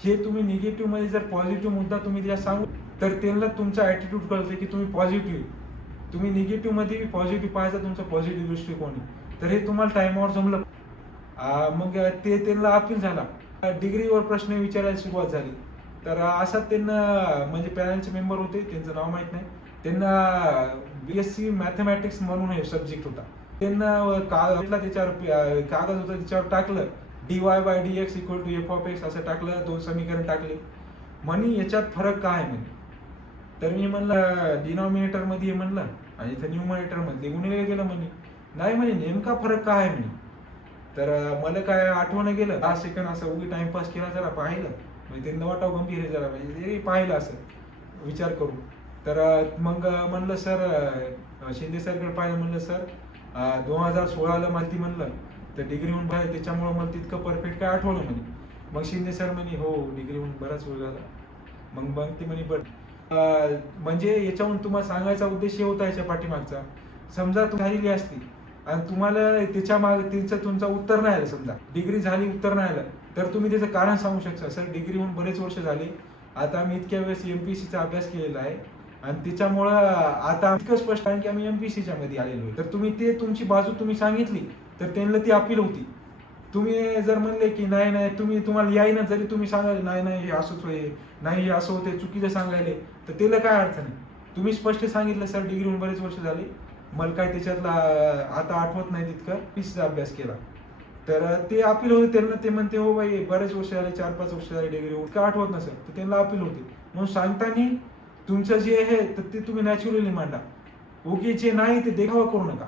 हे तुम्ही निगेटिव्ह मध्ये जर पॉझिटिव्ह मुद्दा तुम्ही त्याला सांगू तर त्यांना तुमचा ऍटिट्यूड कळतं की तुम्ही पॉझिटिव्ह. तुम्ही निगेटिव्ह मध्ये पॉझिटिव्ह पाहायचा तुमचा पॉझिटिव्ह दृष्टिकोन आहे. तर हे तुम्हाला टाइमवर जमलं. मग ते त्यांना अपील झाला. डिग्रीवर प्रश्न विचारायला सुरुवात झाली. तर असा त्यांना म्हणजे पॅनलचे मेंबर होते, त्यांचं नाव माहित नाही, त्यांना BSc मॅथमॅटिक्स म्हणून हे सब्जेक्ट होता. त्यांना त्याच्यावर कागद होता त्याच्यावर टाकलं dy/dx = f(x) असं टाकलं, 2 समीकरण टाकले. म्हणे याच्यात फरक काय आहे म्हणे. तर मी म्हणलं डिनॉमिनेटर मध्ये म्हणलं आणि इथं न्यूमरेटर मध्ये गुणिले गेलं म्हणे. नाही म्हणे नेमका फरक काय आहे म्हणे. तर मला काय आठवण गेलं 10 सेकंद असं उगी टाइमपास केला, जरा पाहिलं म्हणजे त्यांना वाटावं गंभीर आहे जरा, म्हणजे पाहिलं असं विचार करून. तर मग म्हणलं सर शिंदे सरकडे पाहिलं. म्हणलं सर 2016ला माहिती म्हणलं तर डिग्री होऊन पाहिजे, त्याच्यामुळे मला तितकं परफेक्ट काय आठवलं म्हणे. मग शिंदे सर म्हणे हो डिग्री होऊन बराच वेळ झाला. मग ते म्हणे म्हणजे याच्याहून तुम्हाला सांगायचा उद्देश हे होता याच्या पाठीमागचा, समजा तुम्ही झालेली असती आणि तुम्हाला त्याच्या मागे तुमचं उत्तर नाही आलं, समजा डिग्री झाली उत्तर नाही आलं, तर तुम्ही त्याचं कारण सांगू शकता सर डिग्री होऊन बरेच वर्ष झाले, आता आम्ही इतक्या वेळेस MPSCचा अभ्यास केलेला आहे आणि त्याच्यामुळं आता इतकं स्पष्ट आहे की आम्ही MPSCच्या मध्ये आलेलो आहे. तर तुम्ही ते तुमची बाजू तुम्ही सांगितली तर त्यांना ती अपील होती. तुम्ही जर म्हणले की नाही तुम्हाला यायना, जरी तुम्ही सांगायला नाही हे असंच होय, नाही हे असं होते, चुकीचं सांगायले, तर त्याला काय अर्थ नाही. तुम्ही स्पष्ट सांगितलं सर डिग्री होऊन बरेच वर्ष झाले, मला काय त्याच्यातला आता आठवत नाही तितकं, MPSCचा अभ्यास केला. तर ते अपील होते त्यांना. ते म्हणते हो बाई बरेच वर्ष झाले, 4-5 वर्ष झाले डिग्री होऊन, का आठवत नसेल, तर त्यांना अपील होते. म्हणून सांगताना तुमचं जे आहे तर ते तुम्ही नॅचरली मांडा. ओके जे नाही ते देखावा करू नका.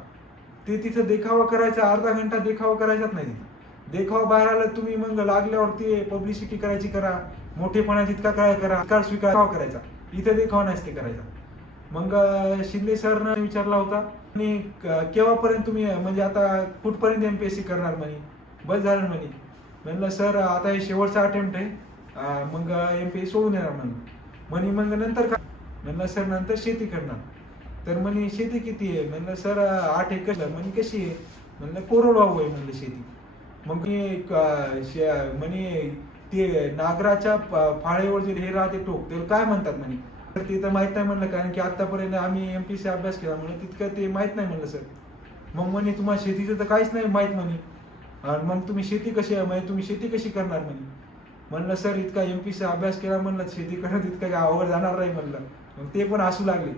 ते तिथं देखावा करायचा, अर्धा घंटा देखावा करायचाच नाही. देखावा बाहेर आला तुम्ही मग लागल्यावर ते पब्लिसिटी करायची करा, मोठेपणा जितका काय करा, स्वीकार करायचा, इथे देखावा नाही ते करायचा. मग शिंदे सरनं विचारला होता आणि केव्हापर्यंत तुम्ही म्हणजे आता कुठपर्यंत MPSC करणार म्हणे, बस झालं म्हणे. म्हणलं सर आता हे शेवटचा अटेम्प्ट आहे, मग MPSC सोडून येणार म्हणे. मग नंतर काय. म्हणलं सर नंतर शेती करणार. तर म्हणे शेती किती आहे. म्हणलं सर 8 एकर. म्हणे कशी आहे. म्हणलं कोरडवाहू आहे म्हणलं शेती. मग म्हणे ते नागराच्या फाळेवर जे हे राहते टोक त्याला काय म्हणतात म्हणे. तर ते तर माहित नाही म्हणलं, कारण की आतापर्यंत आम्ही MPSC अभ्यास केला म्हणलं तितकं ते माहित नाही म्हणलं सर. मग म्हणे तुम्हाला शेतीचं तर काहीच नाही माहित म्हणे, मग तुम्ही शेती कशी आहे म्हणजे तुम्ही शेती कशी करणार म्हणे. म्हणलं सर इतका MPSC अभ्यास केला म्हणलं शेती करणं तितकं काय अवघड जाणार नाही म्हणलं. मग ते पण हसू लागले.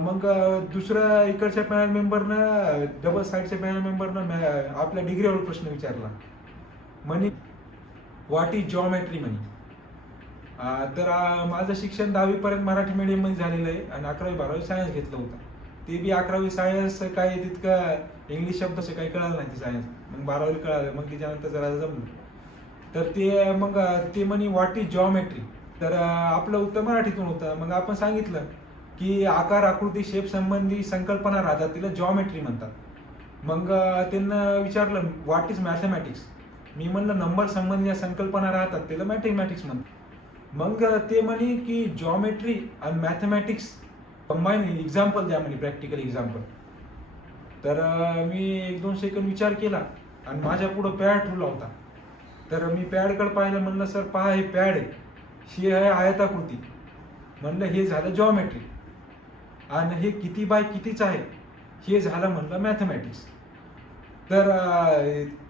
मग दुसऱ्या इकडच्या पॅनल मेंबरनं डबल साईडच्या पॅनल मेंबरनं आपल्या डिग्रीवर प्रश्न विचारला म्हणे व्हॉट इज जॉमेट्री म्हणे. तर माझं शिक्षण 10वी पर्यंत मराठी मीडियममध्ये झालेलं आहे आणि 11वी-12वी सायन्स घेतलं होतं. ते बी 11वी सायन्स काही तितकं इंग्लिश शब्द काही कळालं नाही ते सायन्स. मग 12वी कळालं, मग त्याच्यानंतर जरा जमलं. तर ते मग ते म्हणे व्हॉट इज जॉमेट्री. तर आपलं उत्तर मराठीतून होतं. मग आपण सांगितलं की आकार आकृती शेप संबंधी संकल्पना राहतात तिला जॉमेट्री म्हणतात. मग त्यांना विचारलं व्हॉट इज मॅथमॅटिक्स. मी म्हणलं नंबर संबंधी ज्या संकल्पना राहतात त्याला मॅथमॅटिक्स म्हणतात. मग ते म्हणे की जॉमेट्री आणि मॅथमॅटिक्स कंबाईन एक्झाम्पल द्या म्हणे, प्रॅक्टिकल एक्झाम्पल. तर मी 1-2 सेकंद विचार केला आणि माझ्या पुढं पॅड ठेवला होता. तर मी पॅडकडे पाहिलं, म्हणलं सर पहा हे पॅड आहे, ही आहे आयताकृती. म्हणलं हे झालं जॉमेट्री आणि हे किती बाय कितीच आहे हे झालं म्हणलं मॅथमॅटिक्स. तर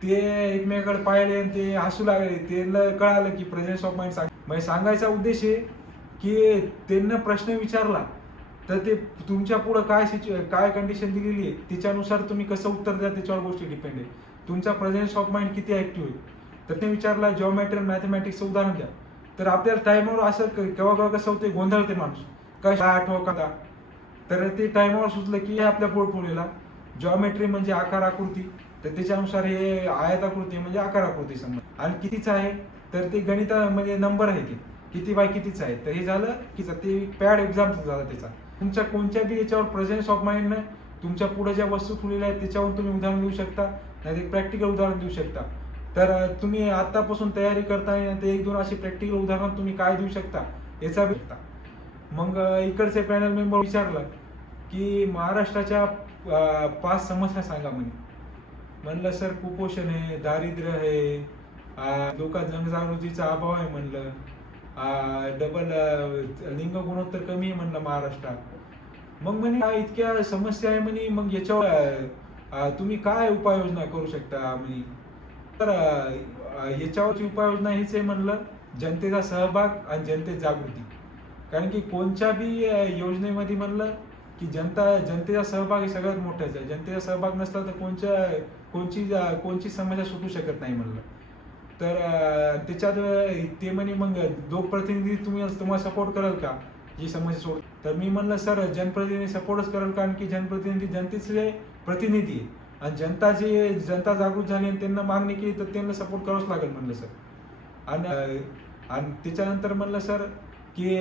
ते एकमेकाकडे पाहिले आणि ते हसू लागले. त्यांना कळालं की प्रेझेन्स ऑफ माइंड म्हणजे सांगायचा उद्देश आहे की त्यांना प्रश्न विचारला तर ते तुमच्या पुढं काय कंडिशन दिलेली आहे त्याच्यानुसार तुम्ही कसं उत्तर द्या त्याच्यावर गोष्टी डिपेंड आहे. तुमचा प्रेझेन्स ऑफ माइंड किती ऍक्टिव्ह आहे. तर ते विचारला जॉमेट्री आणि मॅथमॅटिक्सचं उदाहरण द्या. तर आपल्याला टायमावर असं केव्हा केव्हा कसं होते गोंधळते माणूस काय आठवं का. तर ते टायमावर सुचलं की हे आपल्या पोर्टफोलिओला जॉमेट्री म्हणजे आकार आकृती, तर त्याच्यानुसार हे आयताकृती म्हणजे आकार आकृती संबंध. आणि कितीच आहे तर ते गणित म्हणजे नंबर आहे ते किती बाय कितीच आहे. तर हे झालं की ते पॅड एक्झाम्पल झाला त्याचा. तुमच्या कोणत्या बी याच्यावर प्रेझेन्स ऑफ माइंडनं तुमच्या पुढे ज्या वस्तू ठेवलेल्या आहेत त्याच्यावर तुम्ही उदाहरण देऊ शकता, नाही ते प्रॅक्टिकल उदाहरण देऊ शकता. तर तुम्ही आतापासून तयारी करताय ते 1-2 अशी प्रॅक्टिकल उदाहरण तुम्ही काय देऊ शकता याचा भेटता. मग इकडचे पॅनल मेंबर विचारलं की महाराष्ट्राच्या 5 समस्या सांगा म्हणे. म्हणलं सर कुपोषण आहे, दारिद्र्य आहे, लोकांत जनजागृतीचा अभाव आहे म्हणलं, डबल लिंग गुणोत्तर कमी आहे म्हणलं महाराष्ट्रात. मग म्हणे इतक्या समस्या आहे म्हणे, मग याच्यावर तुम्ही काय उपाययोजना करू शकता म्हणे. तर याच्यावरची उपाययोजना हीच आहे म्हणलं जनतेचा सहभाग आणि जनतेची जागृती. कारण की कोणत्या बी योजनेमध्ये म्हणलं की जनतेचा सहभाग हे सगळ्यात मोठाच आहे. जनतेचा सहभाग नसला तर कोणची समस्या सुटू शकत नाही म्हणलं. तर त्याच्यात ते म्हणे मग लोकप्रतिनिधी तुम्हाला सपोर्ट कराल का ही समस्या सोड. तर मी म्हणलं सर जनप्रतिनिधी सपोर्टच कराल, कारण की जनप्रतिनिधी जनतेचे प्रतिनिधी आहे आणि जनता जागृत झाली आणि त्यांना मागणी केली तर त्यांना सपोर्ट करावंच लागेल म्हणलं सर. आणि त्याच्यानंतर म्हणलं सर की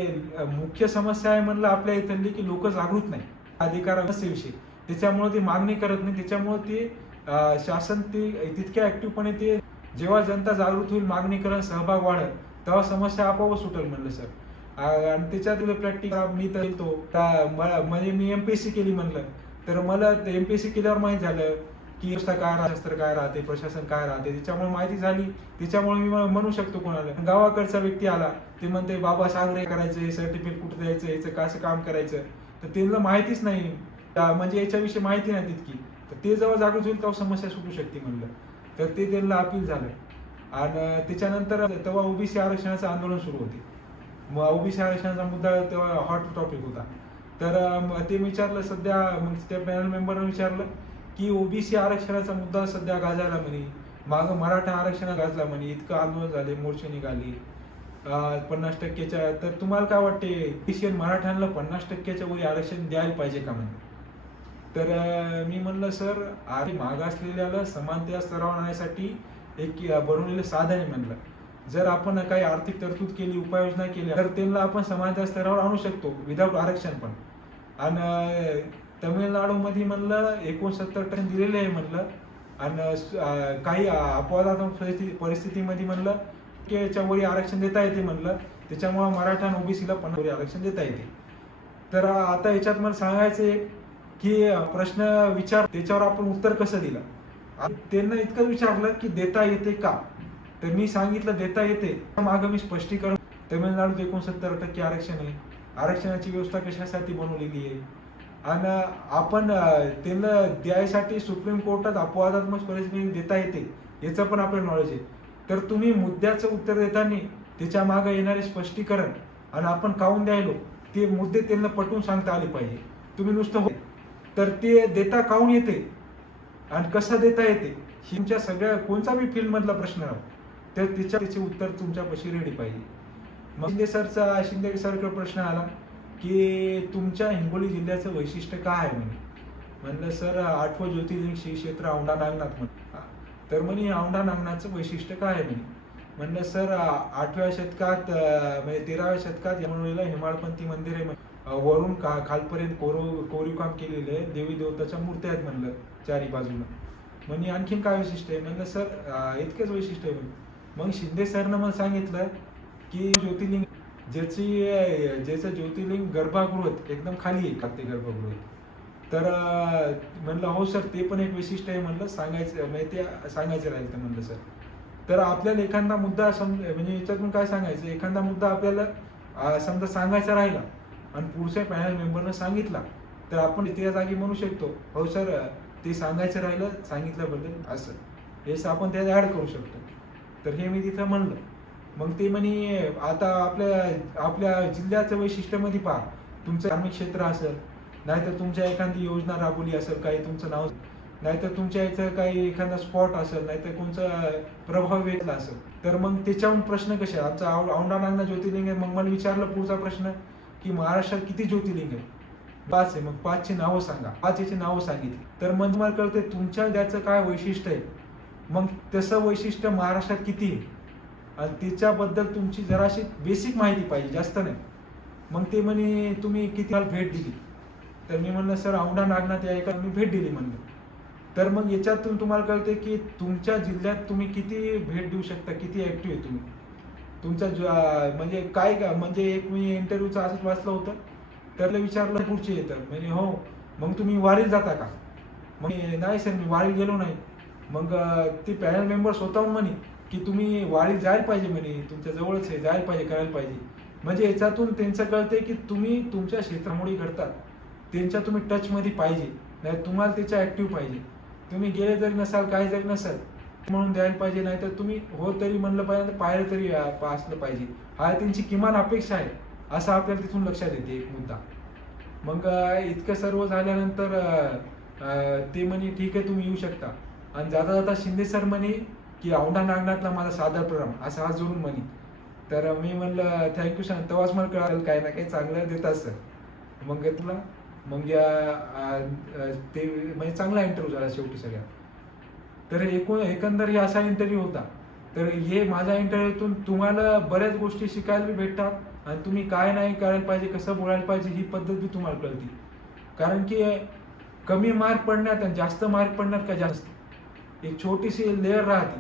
मुख्य समस्या आहे म्हणलं आपल्या इथली की लोक जागृत नाही अधिकाराविषयी, त्याच्यामुळे ते मागणी करत नाही. त्याच्यामुळे ते शासन ते तितक्या ऍक्टिव्हपणे ते जेव्हा जनता जागृत होईल मागणी करेल सहभाग वाढेल तेव्हा समस्या आपोआप सुटेल म्हणलं सर. आणि त्याच्यात प्रॅक्टिकल मी तर येतो म्हणजे मी MPSC केली म्हणलं. तर मला MPSC केल्यावर माहीत झालं की व्यवस्था काय शास्त्र काय राहते, प्रशासन काय राहते, त्याच्यामुळे माहिती झाली. त्याच्यामुळे मी म्हणू शकतो कोणाला गावाकडचा व्यक्ती आला ते म्हणते बाबा सांग रे करायचं, सर्टिफिकेट कुठं द्यायचं, याचं कसं काम करायचं, तर त्यांना माहितीच नाही म्हणजे याच्याविषयी माहिती नाही तितकी. तर ते जेव्हा जागृत होईल तेव्हा समस्या सुटू शकते म्हणलं. तर ते त्यांना अपील झालं. आणि त्याच्यानंतर तेव्हा OBC आरक्षणाचं आंदोलन सुरू होते. मग OBC आरक्षणाचा मुद्दा तेव्हा हॉट टॉपिक होता. तर ते विचारलं सध्या, मग त्या पॅनल मेंबरने विचारलं की OBC आरक्षणाचा मुद्दा सध्या गाजला म्हणे, मागं मराठा आरक्षण गाजला म्हणे, इतकं आंदोलन झाले, मोर्चे निघाली 50%च्या. तर तुम्हाला काय वाटते OBC मराठ्यांना 50%च्या वर आरक्षण द्यायला पाहिजे का म्हणे. तर मी म्हणलं सर मागासलेल्याला समानतेच्या स्तरावर आणण्यासाठी एक बनवलेलं साधन आहे म्हणलं. जर आपण काही आर्थिक तरतूद केली, उपाययोजना केल्या तर त्यांना आपण समानतेच्या स्तरावर आणू शकतो विदाऊट आरक्षण पण. आणि तमिळनाडूमध्ये म्हणलं 69% दिलेले आहे म्हणलं. आणि काही अपवादात्मक परिस्थितीमध्ये म्हणलं की याच्या वरी आरक्षण देता येते म्हणलं. त्याच्यामुळे मराठा आणि OBCला 50% आरक्षण देता येते. तर आता याच्यात मला सांगायचं आहे की प्रश्न विचार त्याच्यावर आपण उत्तर कसं दिलं. त्यांना इतकं विचारलं की देता येते का. तर मी सांगितलं देता येते, मागं मी स्पष्टीकरण, तमिळनाडूत 69% आरक्षण आहे, आरक्षणाची व्यवस्था कशासाठी बनवलेली आहे, आणि आपण त्यांना द्यायसाठी सुप्रीम कोर्टात अपवादात्मक परिस्थिती देता येते याचं पण आपलं नॉलेज आहे. तर तुम्ही मुद्द्याचं उत्तर देताना त्याच्या मागे येणारे स्पष्टीकरण आणि आपण काऊन द्यायलो ते मुद्दे त्यांना पटवून सांगता आले पाहिजे. तुम्ही नुसतं तर ते देता काऊन येते आणि कसं देता येते तुमच्या सगळ्या कोणता बी फील्डमधला प्रश्न राहो तर त्याचे उत्तर तुमच्यापाशी रेडी पाहिजे. मग शिंदे सरचा प्रश्न आला की तुमच्या हिंगोली जिल्ह्याचं वैशिष्ट्य काय आहे म्हणे. म्हणलं सर 8वं ज्योतिर्लिंग श्री क्षेत्र औंढा नागनाथ म्हणे. तर म्हणे औंढा नागनाथचं वैशिष्ट्य काय आहे म्हणे. म्हणलं सर 8व्या शतकात म्हणजे 13व्या शतकात यमुनेला हिमाळपंथी मंदिर आहे, वरून खालपर्यंत कोरीव काम केलेलं आहे, देवी देवताच्या मूर्त्या आहेत म्हणलं चारी बाजूला. म्हणजे आणखीन काय वैशिष्ट्य आहे. म्हणलं सर इतकंच वैशिष्ट्य आहे म्हणे. मग शिंदे सरनं मला सांगितलं की ज्योतिर्लिंग ज्याचं ज्योतिर्लिंग गर्भगृहात एकदम खाली आहे ते गर्भगृह. तर म्हणलं हो सर ते पण एक वैशिष्ट्य आहे म्हणलं, सांगायचं म्हणजे ते सांगायचं राहील तर म्हणलं सर. तर आपल्याला एखादा मुद्दा म्हणजे याच्यातून काय सांगायचं, एखादा मुद्दा आपल्याला समजा सांगायचा राहिला आणि पुढच्या पॅनल मेंबरनं सांगितला तर आपण त्या जागी म्हणू शकतो हो सर ते सांगायचं राहिलं सांगितल्याबद्दल असं हे आपण त्यात ॲड करू शकतो. तर हे मी तिथं म्हणलं. मग ते म्हणे आता आपल्या जिल्ह्याचं वैशिष्ट्यामध्ये पहा, तुमचं धार्मिक क्षेत्र असेल, नाहीतर तुमच्या एखादी योजना राबवली असेल, काही तुमचं नाव, नाहीतर तुमच्या इथं काही एखादा स्पॉट असेल, नाहीतर कोणचा प्रभाव वेगळा असेल, तर मग त्याच्याहून प्रश्न कसे आमचा औंढा नागनाथ ज्योतिर्लिंग आहे. मग मला विचारलं पुढचा प्रश्न की महाराष्ट्रात किती ज्योतिर्लिंग आहे. 5 आहे. मग 5ची नावं सांगा. 5 याची नावं सांगितली तर मग तुम्हाला कळते तुमच्या ज्याचं काय वैशिष्ट्य आहे. मग तसं वैशिष्ट्य महाराष्ट्रात किती आहे आणि त्याच्याबद्दल तुमची जराशी बेसिक माहिती पाहिजे, जास्त नाही. मग ते म्हणे तुम्ही किती भेट दिली. तर मी म्हणलं सर औंढा नागनाथ या एका मी भेट दिली म्हणलं. तर मग याच्यातून तुम्हाला कळते की तुमच्या जिल्ह्यात तुम्ही किती भेट देऊ शकता, किती ऍक्टिव्ह आहे तुम्ही. तुमचं म्हणजे काय का म्हणजे एक मी इंटरव्ह्यूचं असंच वाचलं होतं, त्याला विचारलं पुढचे येतं म्हणजे हो मग तुम्ही वारीला जाता का. मग नाही सर मी वारीला गेलो नाही. मग ती पॅनल मेंबर स्वतःहून म्हणे की तुम्ही वारीला जायला पाहिजे म्हणे, तुमच्या जवळच आहे, जायला पाहिजे, करायला पाहिजे. म्हणजे याच्यातून त्यांचं कळते की तुम्ही तुमच्या क्षेत्रामुळे घडतात त्यांच्या तुम्ही टचमध्ये पाहिजे, नाही तुम्हाला त्याच्या ॲक्टिव्ह पाहिजे. तुम्ही गेले जरी नसाल काही जरी नसाल म्हणून द्यायला पाहिजे, नाही तर तुम्ही हो तरी म्हणलं पाहिजे पाहिलं तरी असलं पाहिजे. हा त्यांची किमान अपेक्षा आहे असं आपल्याला तिथून लक्षात येते एक मुद्दा. मग इतकं सर्व झाल्यानंतर ते म्हणे ठीक आहे तुम्ही येऊ शकता. आणि जाता जाता शिंदे सर म्हणे की औंढा नागनाथला माझा सादर प्रणाम असं हात जोडून म्हणे. तर मी म्हणलं थँक्यू सर. तेव्हाच मला कळालं काही ना काही चांगलं देतात सर. मग तुला मग ते म्हणजे चांगला इंटरव्ह्यू झाला शेवटी सगळ्या. तर एकंदर हे असा इंटरव्ह्यू होता. तर हे माझ्या इंटरव्ह्यूतून तुम्हाला बऱ्याच गोष्टी शिकायला बी भेटतात आणि तुम्ही काय नाही करायला पाहिजे, कसं बोलायला पाहिजे ही पद्धत बी तुम्हाला कळते. कारण की कमी मार्क पडण्यात आणि जास्त मार्क पडण्यात का जास्त एक छोटीशी लेअर राहते.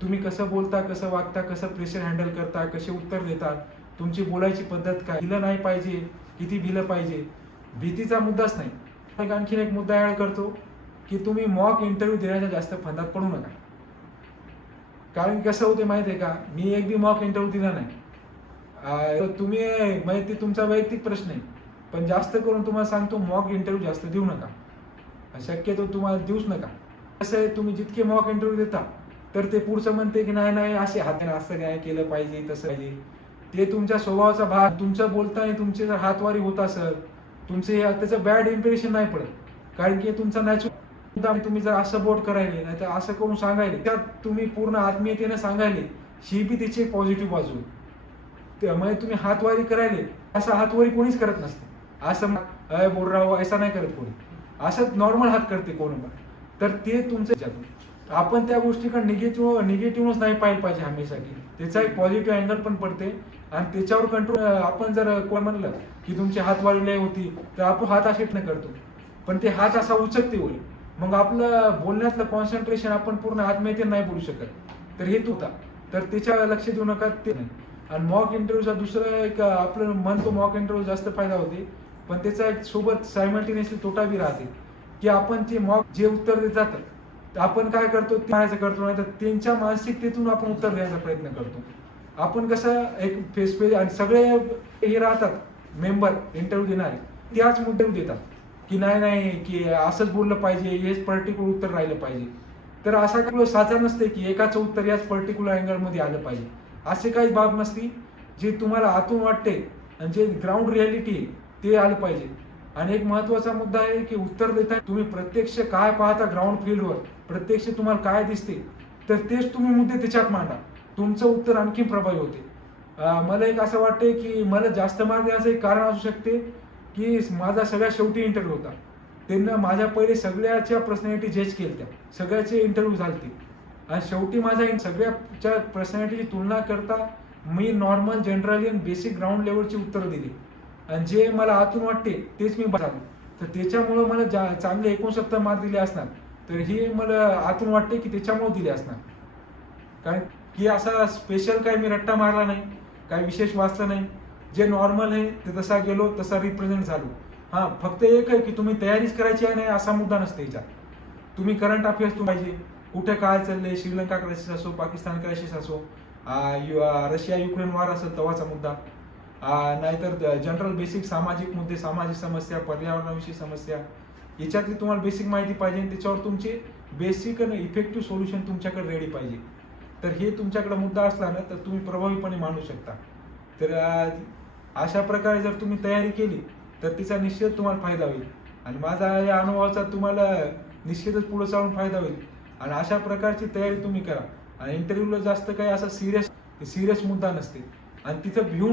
तुम्ही कसं बोलता, कसं वागता, कसं प्रेशर हँडल करता, कसे उत्तर देतात, तुमची बोलायची पद्धत काय, भिलं नाही पाहिजे, किती भिलं पाहिजे, भीतीचा मुद्दाच नाही. आणखीन एक मुद्दा ॲड करतो की तुम्ही मॉक इंटरव्ह्यू देण्याच्या जास्त फंदात पडू नका. कारण कसं होते माहिती आहे का, मी एक बी मॉक इंटरव्ह्यू दिला नाही. तुम्ही म्हणजे ते तुमचा वैयक्तिक प्रश्न आहे, पण जास्त करून तुम्हाला सांगतो मॉक इंटरव्ह्यू जास्त देऊ नका, शक्यतो तुम्हाला देऊच नका. कसं आहे तुम्ही जितके मॉक इंटरव्ह्यू देता तर ते पुढचं म्हणते की नाही नाही असे हाताने असं काय केलं पाहिजे तसं पाहिजे. ते तुमच्या स्वभावाचा भाग. तुमचं बोलताना तुमची जर हातवारी होत असेल तुमचे त्याचं बॅड इम्प्रेशन नाही पडत. कारण की तुमचा नॅचरल तुम्ही जर असं बोट करायले नाही तर असं करून सांगायले, त्यात तुम्ही पूर्ण आत्मीयतेने सांगायले, ही बी त्याची एक पॉझिटिव्ह बाजू आहे. म्हणजे तुम्ही हातवारी करायले असं हातवारी कोणीच करत नसते. असं बोल राव ऐसा नाही करत कोणी, असं नॉर्मल हात करते कोण. तर ते तुमचं आपण त्या गोष्टीकडे निगेटिव्हच नाही पाहिलं पाहिजे हमेशासाठी. त्याचा एक पॉझिटिव्ह अँगल पण पडते आणि त्याच्यावर कंट्रोल. आपण जर कोण म्हणलं की तुमची हातवारी लय होती तर आपण हात असे नाही करतो, पण ते हात असा उचकते होईल. मग आपलं बोलण्यातलं कॉन्सन्ट्रेशन आपण पूर्ण आत्मीयतेने नाही बोलू शकत. तर हे होता, तर त्याच्या लक्ष देऊ नका ते नाही. आणि मॉक इंटरव्ह्यूचा दुसरं एक आपलं म्हणतो मॉक इंटरव्ह्यू जास्त फायदा होते, पण त्याचा एक सोबत सायमल्टेनियसली तोटा बी राहते की आपण ते मॉक जे उत्तर देत जातं आपण काय करतो ते म्हणायचं करतो, नाही तर त्यांच्या मानसिकतेतून आपण उत्तर द्यायचा प्रयत्न करतो. आपण कसं एक फेस आणि सगळे हे राहतात मेंबर इंटरव्ह्यू देणारे, त्याच मुद्दे देतात की नाही की असंच बोललं पाहिजे, हेच पर्टिक्युलर उत्तर राहिलं पाहिजे. तर असा काही साचा नसते की एकाचं उत्तर याच पर्टिक्युलर अँगलमध्ये आलं पाहिजे. असे काही बाब नसती. जे तुम्हाला आतून वाटते आणि जे ग्राउंड रियालिटी आहे ते आलं पाहिजे. आणि एक महत्त्वाचा मुद्दा आहे की उत्तर देताना तुम्ही प्रत्यक्ष काय पाहता ग्राउंड फील्डवर, प्रत्यक्ष तुम्हाला काय दिसते, तर तेच तुम्ही मुद्दे त्याच्यात मांडा. तुमचं उत्तर आणखी प्रभावी होते. मला एक असं वाटते की मला जास्त मार्क देण्याचं एक कारण असू शकते की माझा सगळ्यात शेवटी इंटरव्ह्यू होता. त्यांना माझ्या पहिले सगळ्याच्या पर्सनॅलिटी जज केल्या, सगळ्याचे इंटरव्ह्यू झाले आणि शेवटी माझा सगळ्याच्या पर्सनॅलिटीची तुलना करता मी नॉर्मल जनरली आणि बेसिक ग्राउंड लेवलची उत्तरं दिली आणि जे मला आतून वाटते तेच मी झालो. तर त्याच्यामुळं मला चांगले 69 मार्क दिले असणार. तर हे मला आतून वाटते की त्याच्यामुळे दिले असणार. कारण की असा स्पेशल काही मी रट्टा मारला नाही, काही विशेष वाचलं नाही. जे नॉर्मल आहे ते तसा गेलो, तसा रिप्रेझेंट झालो. हां, फक्त एक आहे की तुम्ही तयारीच करायची आहे नाही असा मुद्दा नसते याच्यात. तुम्ही करंट अफेअर्स पाहिजे, कुठे काय चाललंय, श्रीलंका क्रायसिस असो, पाकिस्तान क्रायसिस असो, रशिया युक्रेन वार असेल तेव्हाचा मुद्दा, नाहीतर जनरल बेसिक सामाजिक मुद्दे, सामाजिक समस्या, पर्यावरणाविषयी समस्या, याच्यातली तुम्हाला बेसिक माहिती पाहिजे आणि त्याच्यावर तुमचे बेसिक आणि इफेक्टिव्ह सोल्युशन तुमच्याकडे रेडी पाहिजे. तर हे तुमच्याकडे मुद्दा असला ना तर तुम्ही प्रभावीपणे मांडू शकता. तर अशा प्रकारे जर तुम्ही तयारी केली तर तिचा निश्चित तुम्हाला फायदा होईल आणि माझा या अनुभवाचा तुम्हाला निश्चितच पुढे चालून फायदा होईल. आणि अशा प्रकारची तयारी तुम्ही करा. आणि इंटरव्ह्यूला जास्त काही असा सिरियस मुद्दा नसते आणि तिथं भिऊन,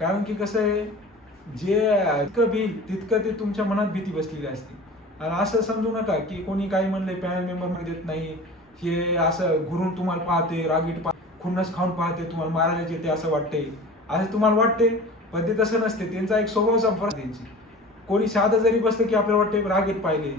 कारण की कसं आहे, जे इतकं भिल तितकं ते तुमच्या मनात भीती बसलेली असते. आणि असं समजू नका की कोणी काही म्हणले पॅनल मेंबर मध्ये देत नाही, हे असं घुरून तुम्हाला पाहते, रागीट खुन्नस खाऊन पाहते, तुम्हाला मारायला येते असं वाटते, असं तुम्हाला वाटते. पण ते तसं नसते. त्यांचा एक स्वभावचा फरक त्यांची. कोणी साधं जरी बसलं की आपल्याला वाटते रागीट पाहिले,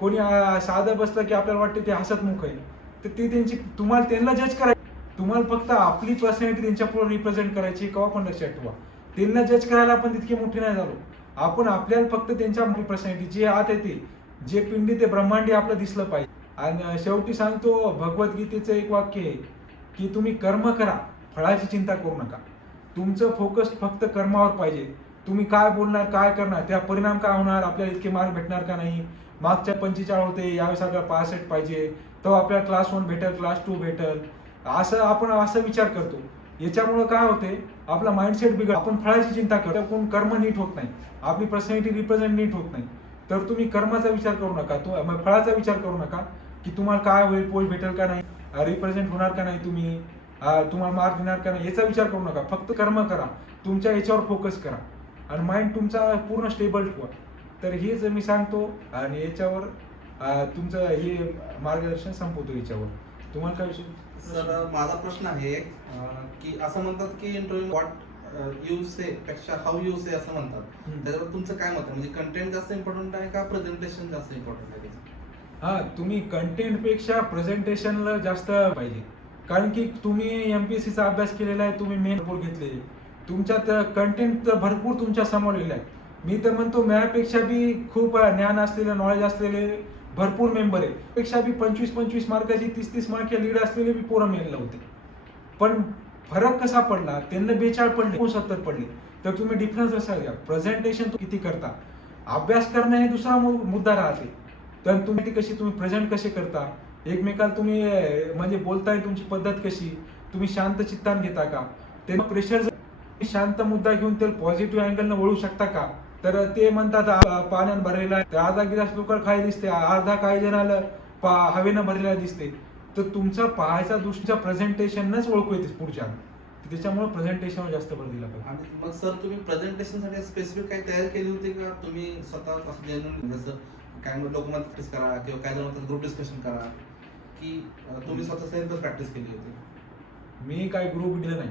कोणी साधं बसलं की आपल्याला वाटते ते हसतमुख आहे. तर ती त्यांची, तुम्हाला त्यांना जज करायची, तुम्हाला फक्त आपली पर्सनॅलिटी त्यांच्या पुढे रिप्रेझेंट करायची. केव्हा पण लक्षात ठेवा, त्यांना जज करायला आपण तितके मोठे नाही झालो. आपण आपल्याला फक्त त्यांच्या पर्सनॅलिटी जे आत येते, जे पिंडी ते ब्रह्मांडी आपलं दिसलं पाहिजे. आणि शेवटी सांगतो, भगवद्गीतेचं एक वाक्य आहे की तुम्ही कर्म करा, फळाची चिंता करू नका. तुमचं फोकस फक्त कर्मावर पाहिजे. तुम्ही काय बोलणार, काय करणार, त्या परिणाम काय होणार, आपल्याला इतके मार्क भेटणार का नाही, मागच्या 45 होते यावेळेस आपल्याला 65 पाहिजे, तेव्हा आपल्याला क्लास 1 भेटेल, क्लास 2 भेटेल, असं आपण विचार करतो. याच्यामुळं काय होते, आपला माइंडसेट बिघड, आपण फळाची चिंता करतो, कोण कर्म नीट होत नाही, आपली पर्सनॅलिटी रिप्रेझेंट नीट होत नाही. तर तुम्ही कर्माचा विचार करू नका, फळाचा विचार करू नका की तुम्हाला काय होईल, पोस्ट भेटेल का नाही, रिप्रेझेंट होणार का नाही, तुम्हाला मार्क देणार का नाही, याचा विचार करू नका. फक्त कर्म करा, तुमच्या याच्यावर फोकस करा आणि माइंड तुमचा पूर्ण स्टेबल ठेवा. तर हेच मी सांगतो आणि याच्यावर तुमचं हे मार्गदर्शन संपवतो. याच्यावर तुम्हाला काय विषय? सर, माझा प्रश्न आहे की असं म्हणतात की इंटरव्ह्यू व्हॉट यू से पेक्षा हाऊ यू से असं म्हणतात. त्याच्यावर तुमचं काय मत आहे? म्हणजे कंटेंट जास्त इम्पॉर्टंट आहे का प्रेझेंटेशन जास्त इम्पॉर्टंट आहे? हां, तुम्ही कंटेंटपेक्षा प्रेझेंटेशनला जास्त पाहिजे. कारण की तुम्ही MPSCचा अभ्यास केलेला आहे, तुम्ही मेन रिपोर्ट घेतले, तुमच्यात कंटेंट तर भरपूर तुमच्या समोरलेलं आहे. मी तर म्हणतो माझ्यापेक्षा बी खूप ज्ञान असलेले, नॉलेज असलेले भरपूर मेंबर आहे. पेक्षा बी 25-25 मार्काची, 30-30 मार्क लीड असलेले बी पोरं मेनला होते. पण फरक कसा पडला, त्यांना 42 पडले, 69 पडले. तर तुम्ही डिफरन्स असा घ्या. प्रेझेंटेशन किती करता, अभ्यास करणं हे दुसरा मुद्दा राहते. तर तुम्ही तुम्ही प्रेझेंट कसे करता, एकमेकाला तुम्ही म्हणजे बोलताय, तुमची पद्धत कशी, तुम्ही शांत चित्तान घेता का, ते प्रेशर शांत मुद्दा घेऊन त्याला पॉझिटिव्ह अँगलनं वळू शकता का. तर ते म्हणतात पाण्यानं भरलेला आहे, अर्धा गिलास लोकल खाली दिसते, अर्धा काही जणाला हवेनं भरलेला दिसते. तर तुमचा पाहायचा दृष्टीच्या प्रेझेंटेशनच ओळखू येते पुढच्या. त्याच्यामुळे प्रेझेंटेशनवर जास्त भर दिला पाहिजे. आणि मग सर, तुम्ही प्रेझेंटेशनसाठी स्पेसिफिक काही तयारी केली होती का? तुम्ही स्वतः असं जसं काय लोकमत प्रॅक्टिस करा किंवा काय जण ग्रुप डिस्कशन करा, की तुम्ही स्वतः सेल्फ प्रॅक्टिस केली होती? मी काही ग्रुप दिलं नाही.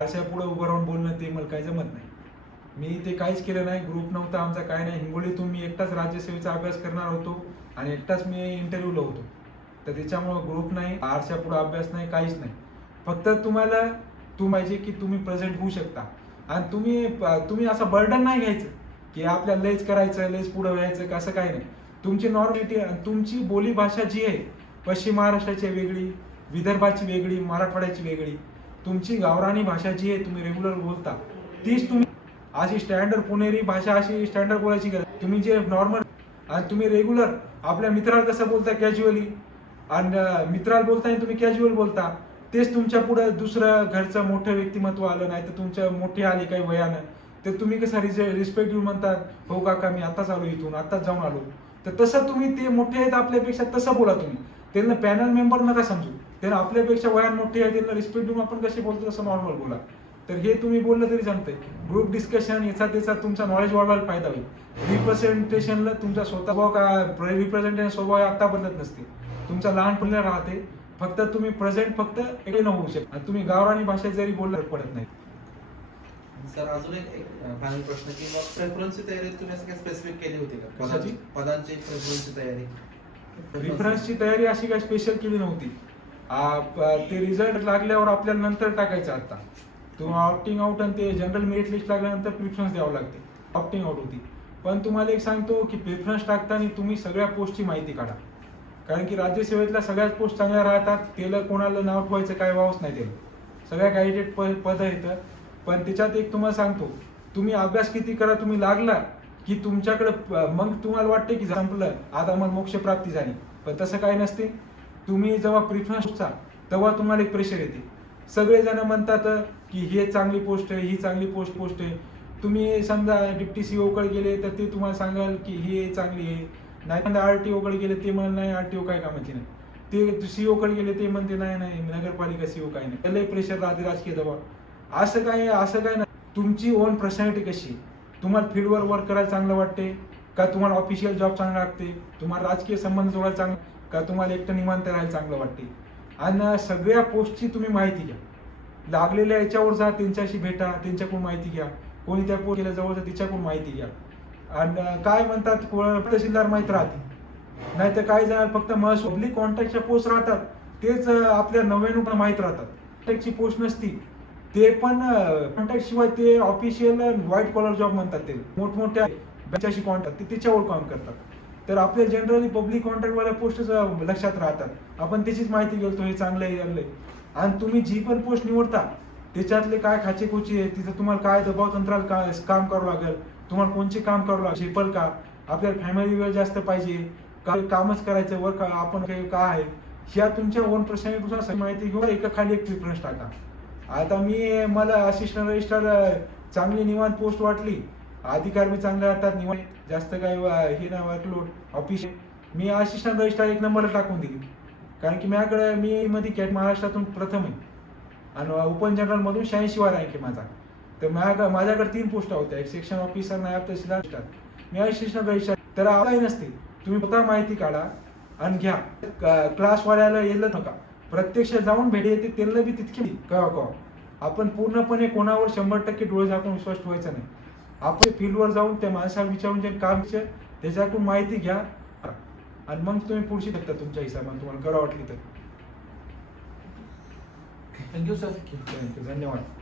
अशा पुढे उभं राहून बोलणं ते मला काही जमत नाही. मी ते काहीच केलं नाही. ग्रुप नव्हता आमचा, काय नाही. हिंगोलीतून मी एकटाच राज्यसेवेचा अभ्यास करणार होतो आणि एकटाच मी इंटरव्ह्यूला होतो. तर त्याच्यामुळं ग्रुप नाही, आरच्या पुढे अभ्यास नाही, काहीच नाही. फक्त तुम्हाला पाहिजे की तुम्ही प्रेझेंट होऊ शकता आणि तुम्ही असं बर्डन नाही घ्यायचं की आपल्याला लयच करायचं, लयच पुढे व्हायचं, असं काही नाही. तुमची नॉर्मॅलिटी आणि तुमची बोली भाषा जी आहे पश्चिम महाराष्ट्राची वेगळी, विदर्भाची वेगळी, मराठवाड्याची वेगळी. तुमची गावरानी भाषा जी आहे तुम्ही रेग्युलर बोलता तीच तुम्ही अशी स्टँडर्ड पुणेरी भाषा अशी स्टँडर्ड बोलायची गरज. तुम्ही जे नॉर्मल आणि तुम्ही रेग्युलर आपल्या मित्राला कसं बोलता कॅज्युअली आणि मित्राला बोलताना तुम्ही कॅज्युअल बोलता, तेच तुमच्या पुढे दुसरं घरचं मोठं व्यक्तिमत्व आलं नाही तर तुमच्या मोठे आले काही वयानं तर तुम्ही कसं रिस्पेक्ट देऊन म्हणतात, हो काका मी आत्ताच आलो इथून, आत्ताच जाऊन आलो. तर तसं तुम्ही ते मोठे आहेत आपल्यापेक्षा तसं बोला तुम्ही. त्यांना पॅनल मेंबर नका समजू, त्यांना आपल्यापेक्षा वयान मोठे आहे त्यांना रिस्पेक्ट देऊन आपण कसे बोलतो तसं नॉर्मल बोला. तर हे तुम्ही बोललं तरी जमतंय. ग्रुप डिस्कशन याचा त्याचा तुमचा नॉलेज वाढवायला फायदा होईल. रिप्रेझेंटेशनला तुमचा स्वतः का रिप्रेझेंटेशन स्वभाव आता बदलत नसते, तुमचा लहानपणी राहते. फक्त तुम्ही प्रेझेंट फक्त एके न होऊ शकता. तुम्ही गावरानी भाषेत जरी बोललं पडत नाही. सर अजून एक फायनल प्रश्न की मग प्रेफरन्सची तयारी तुम्ही असं काय स्पेसिफिक केली होती का? कशाची? पदांची प्रेफरन्सची तयारी. प्रिफरन्सची तयारी अशी काही स्पेशल केली नव्हती. ते रिझल्ट लागल्यावर आपल्याला नंतर टाकायचं. आता तुम्ही ऑप्टिंग आउट आणि ते जनरल मेरिट लिस्ट लागल्यानंतर प्रिफरन्स द्यावं लागते. ऑप्टिंग आउट होती. पण तुम्हाला एक सांगतो की प्रिफरन्स टाकताना तुम्ही सगळ्या पोस्टची माहिती काढा. कारण की राज्यसेवेतल्या सगळ्याच पोस्ट चांगल्या राहतात. त्याला कोणाला नाव ठेवायचं काय वावच नाही त्याला. सगळ्या गायडेड पद येतं. पण त्याच्यात एक तुम्हाला सांगतो, तुम्ही अभ्यास किती करा, तुम्ही लागला की तुमच्याकडं मग तुम्हाला वाटते की संपलं आता मला मोक्ष प्राप्ती झाली. पण तसं काही नसते. तुम्ही जेव्हा प्रिफरन्सचा तेव्हा तुम्हाला एक प्रेशर येते. सगळेजण म्हणतात की हे चांगली पोस्ट आहे, ही चांगली पोस्ट आहे. तुम्ही समजा डिप्टी सीओ कडे गेले तर ते तुम्हाला सांगाल की ही चांगली आहे. नाही आरटीओ कडे गेले ते म्हणत नाही आरटीओ काय कामाची नाही. ते सीओ कडे गेले ते म्हणते नाही नगरपालिका सीओ काय नाही. त्यालाही प्रेशर राहते, राजकीय दबाव. असं काय नाही. तुमची ओन पर्सनॅलिटी कशी, तुम्हाला फील्डवर वर्क करायला चांगलं वाटते का, तुम्हाला ऑफिशियल जॉब चांगला वाटते, तुम्हाला राजकीय संबंध जोडायला चांगलं का, तुम्हाला एकटं निवांत राहायला चांगलं वाटते. आणि सगळ्या पोस्टची तुम्ही माहिती घ्या. लागलेल्या याच्यावर जा, त्यांच्याशी भेटा, त्यांच्याकडून माहिती घ्या. कोणी त्या पोस्ट केल्या जवळ तिच्याकडून माहिती घ्या. आणि काय म्हणतात तहसीलदार माहीत राहते, नाही तर काय जण फक्त पब्लिक कॉन्टॅक्टच्या पोस्ट राहतात तेच आपल्या 99 माहीत राहतात. कॉन्टॅक्टची पोस्ट नसती ते पण कॉन्टॅक्ट शिवाय ते ऑफिशियल व्हाईट कॉलर जॉब म्हणतात. ते मोठमोठ्या बँकाशी कॉन्टॅक्ट ते त्याच्यावर काम करतात. तर आपल्या जनरली पब्लिक कॉन्टॅक्टवाल्या पोस्टच लक्षात राहतात. आपण त्याचीच माहिती घेतो, हे चांगलं आहे चांगलं आहे. आणि तुम्ही जी पण पोस्ट निवडता त्याच्यातले काय खाचेखोची आहे, तिथं तुम्हाला काय दबाव तंत्राला काय काम करावं लागेल, तुम्हाला कोणचे काम करावं लागेल, झेपल का, आपल्याला फॅमिली वेळ जास्त पाहिजे का, कामच करायचं वर का, आपण काय आहे ह्या तुमच्या ओन पर्सनॅलिटीनुसार माहिती घेऊन एका खाली एक प्रिफरन्स टाका. आता मला असिस्टंट रजिस्ट्रार चांगली निवांत पोस्ट वाटली, अधिकार बी चांगले राहतात, निवांत जास्त काय हे नाही वर्कलोड ऑफिस. मी असिस्टंट रजिस्ट्रार 1 नंबरला टाकून दिली. कारण की माझ्याकडे मी मध्ये कॅट महाराष्ट्रातून प्रथम आहे आणि ओपन जनरलमधून 86वा रँक आहे माझा. तर माझ्याकडे 3 पोस्ट होत्या, एक सेक्शन ऑफिसर, नायब तहसीलदार. मी असिस्टंट रजिस्ट्रार. तर काही नसते, तुम्ही स्वतः माहिती काढा आणि घ्या. क्लासवाल्याला येलं नका, प्रत्यक्ष जाऊन भेट येते त्यांना बी तितकी कवा. आपण पूर्णपणे कोणावर 100% डोळे झाकून विश्वास ठेवायचा नाही. आपण फील्डवर जाऊन त्या माणसाला विचारून जे काम त्याच्याकडून माहिती घ्या आणि मग तुम्ही पुढची शकता तुमच्या हिशोबाने तुम्हाला करा वाटली तर. Thank you sir. धन्यवाद.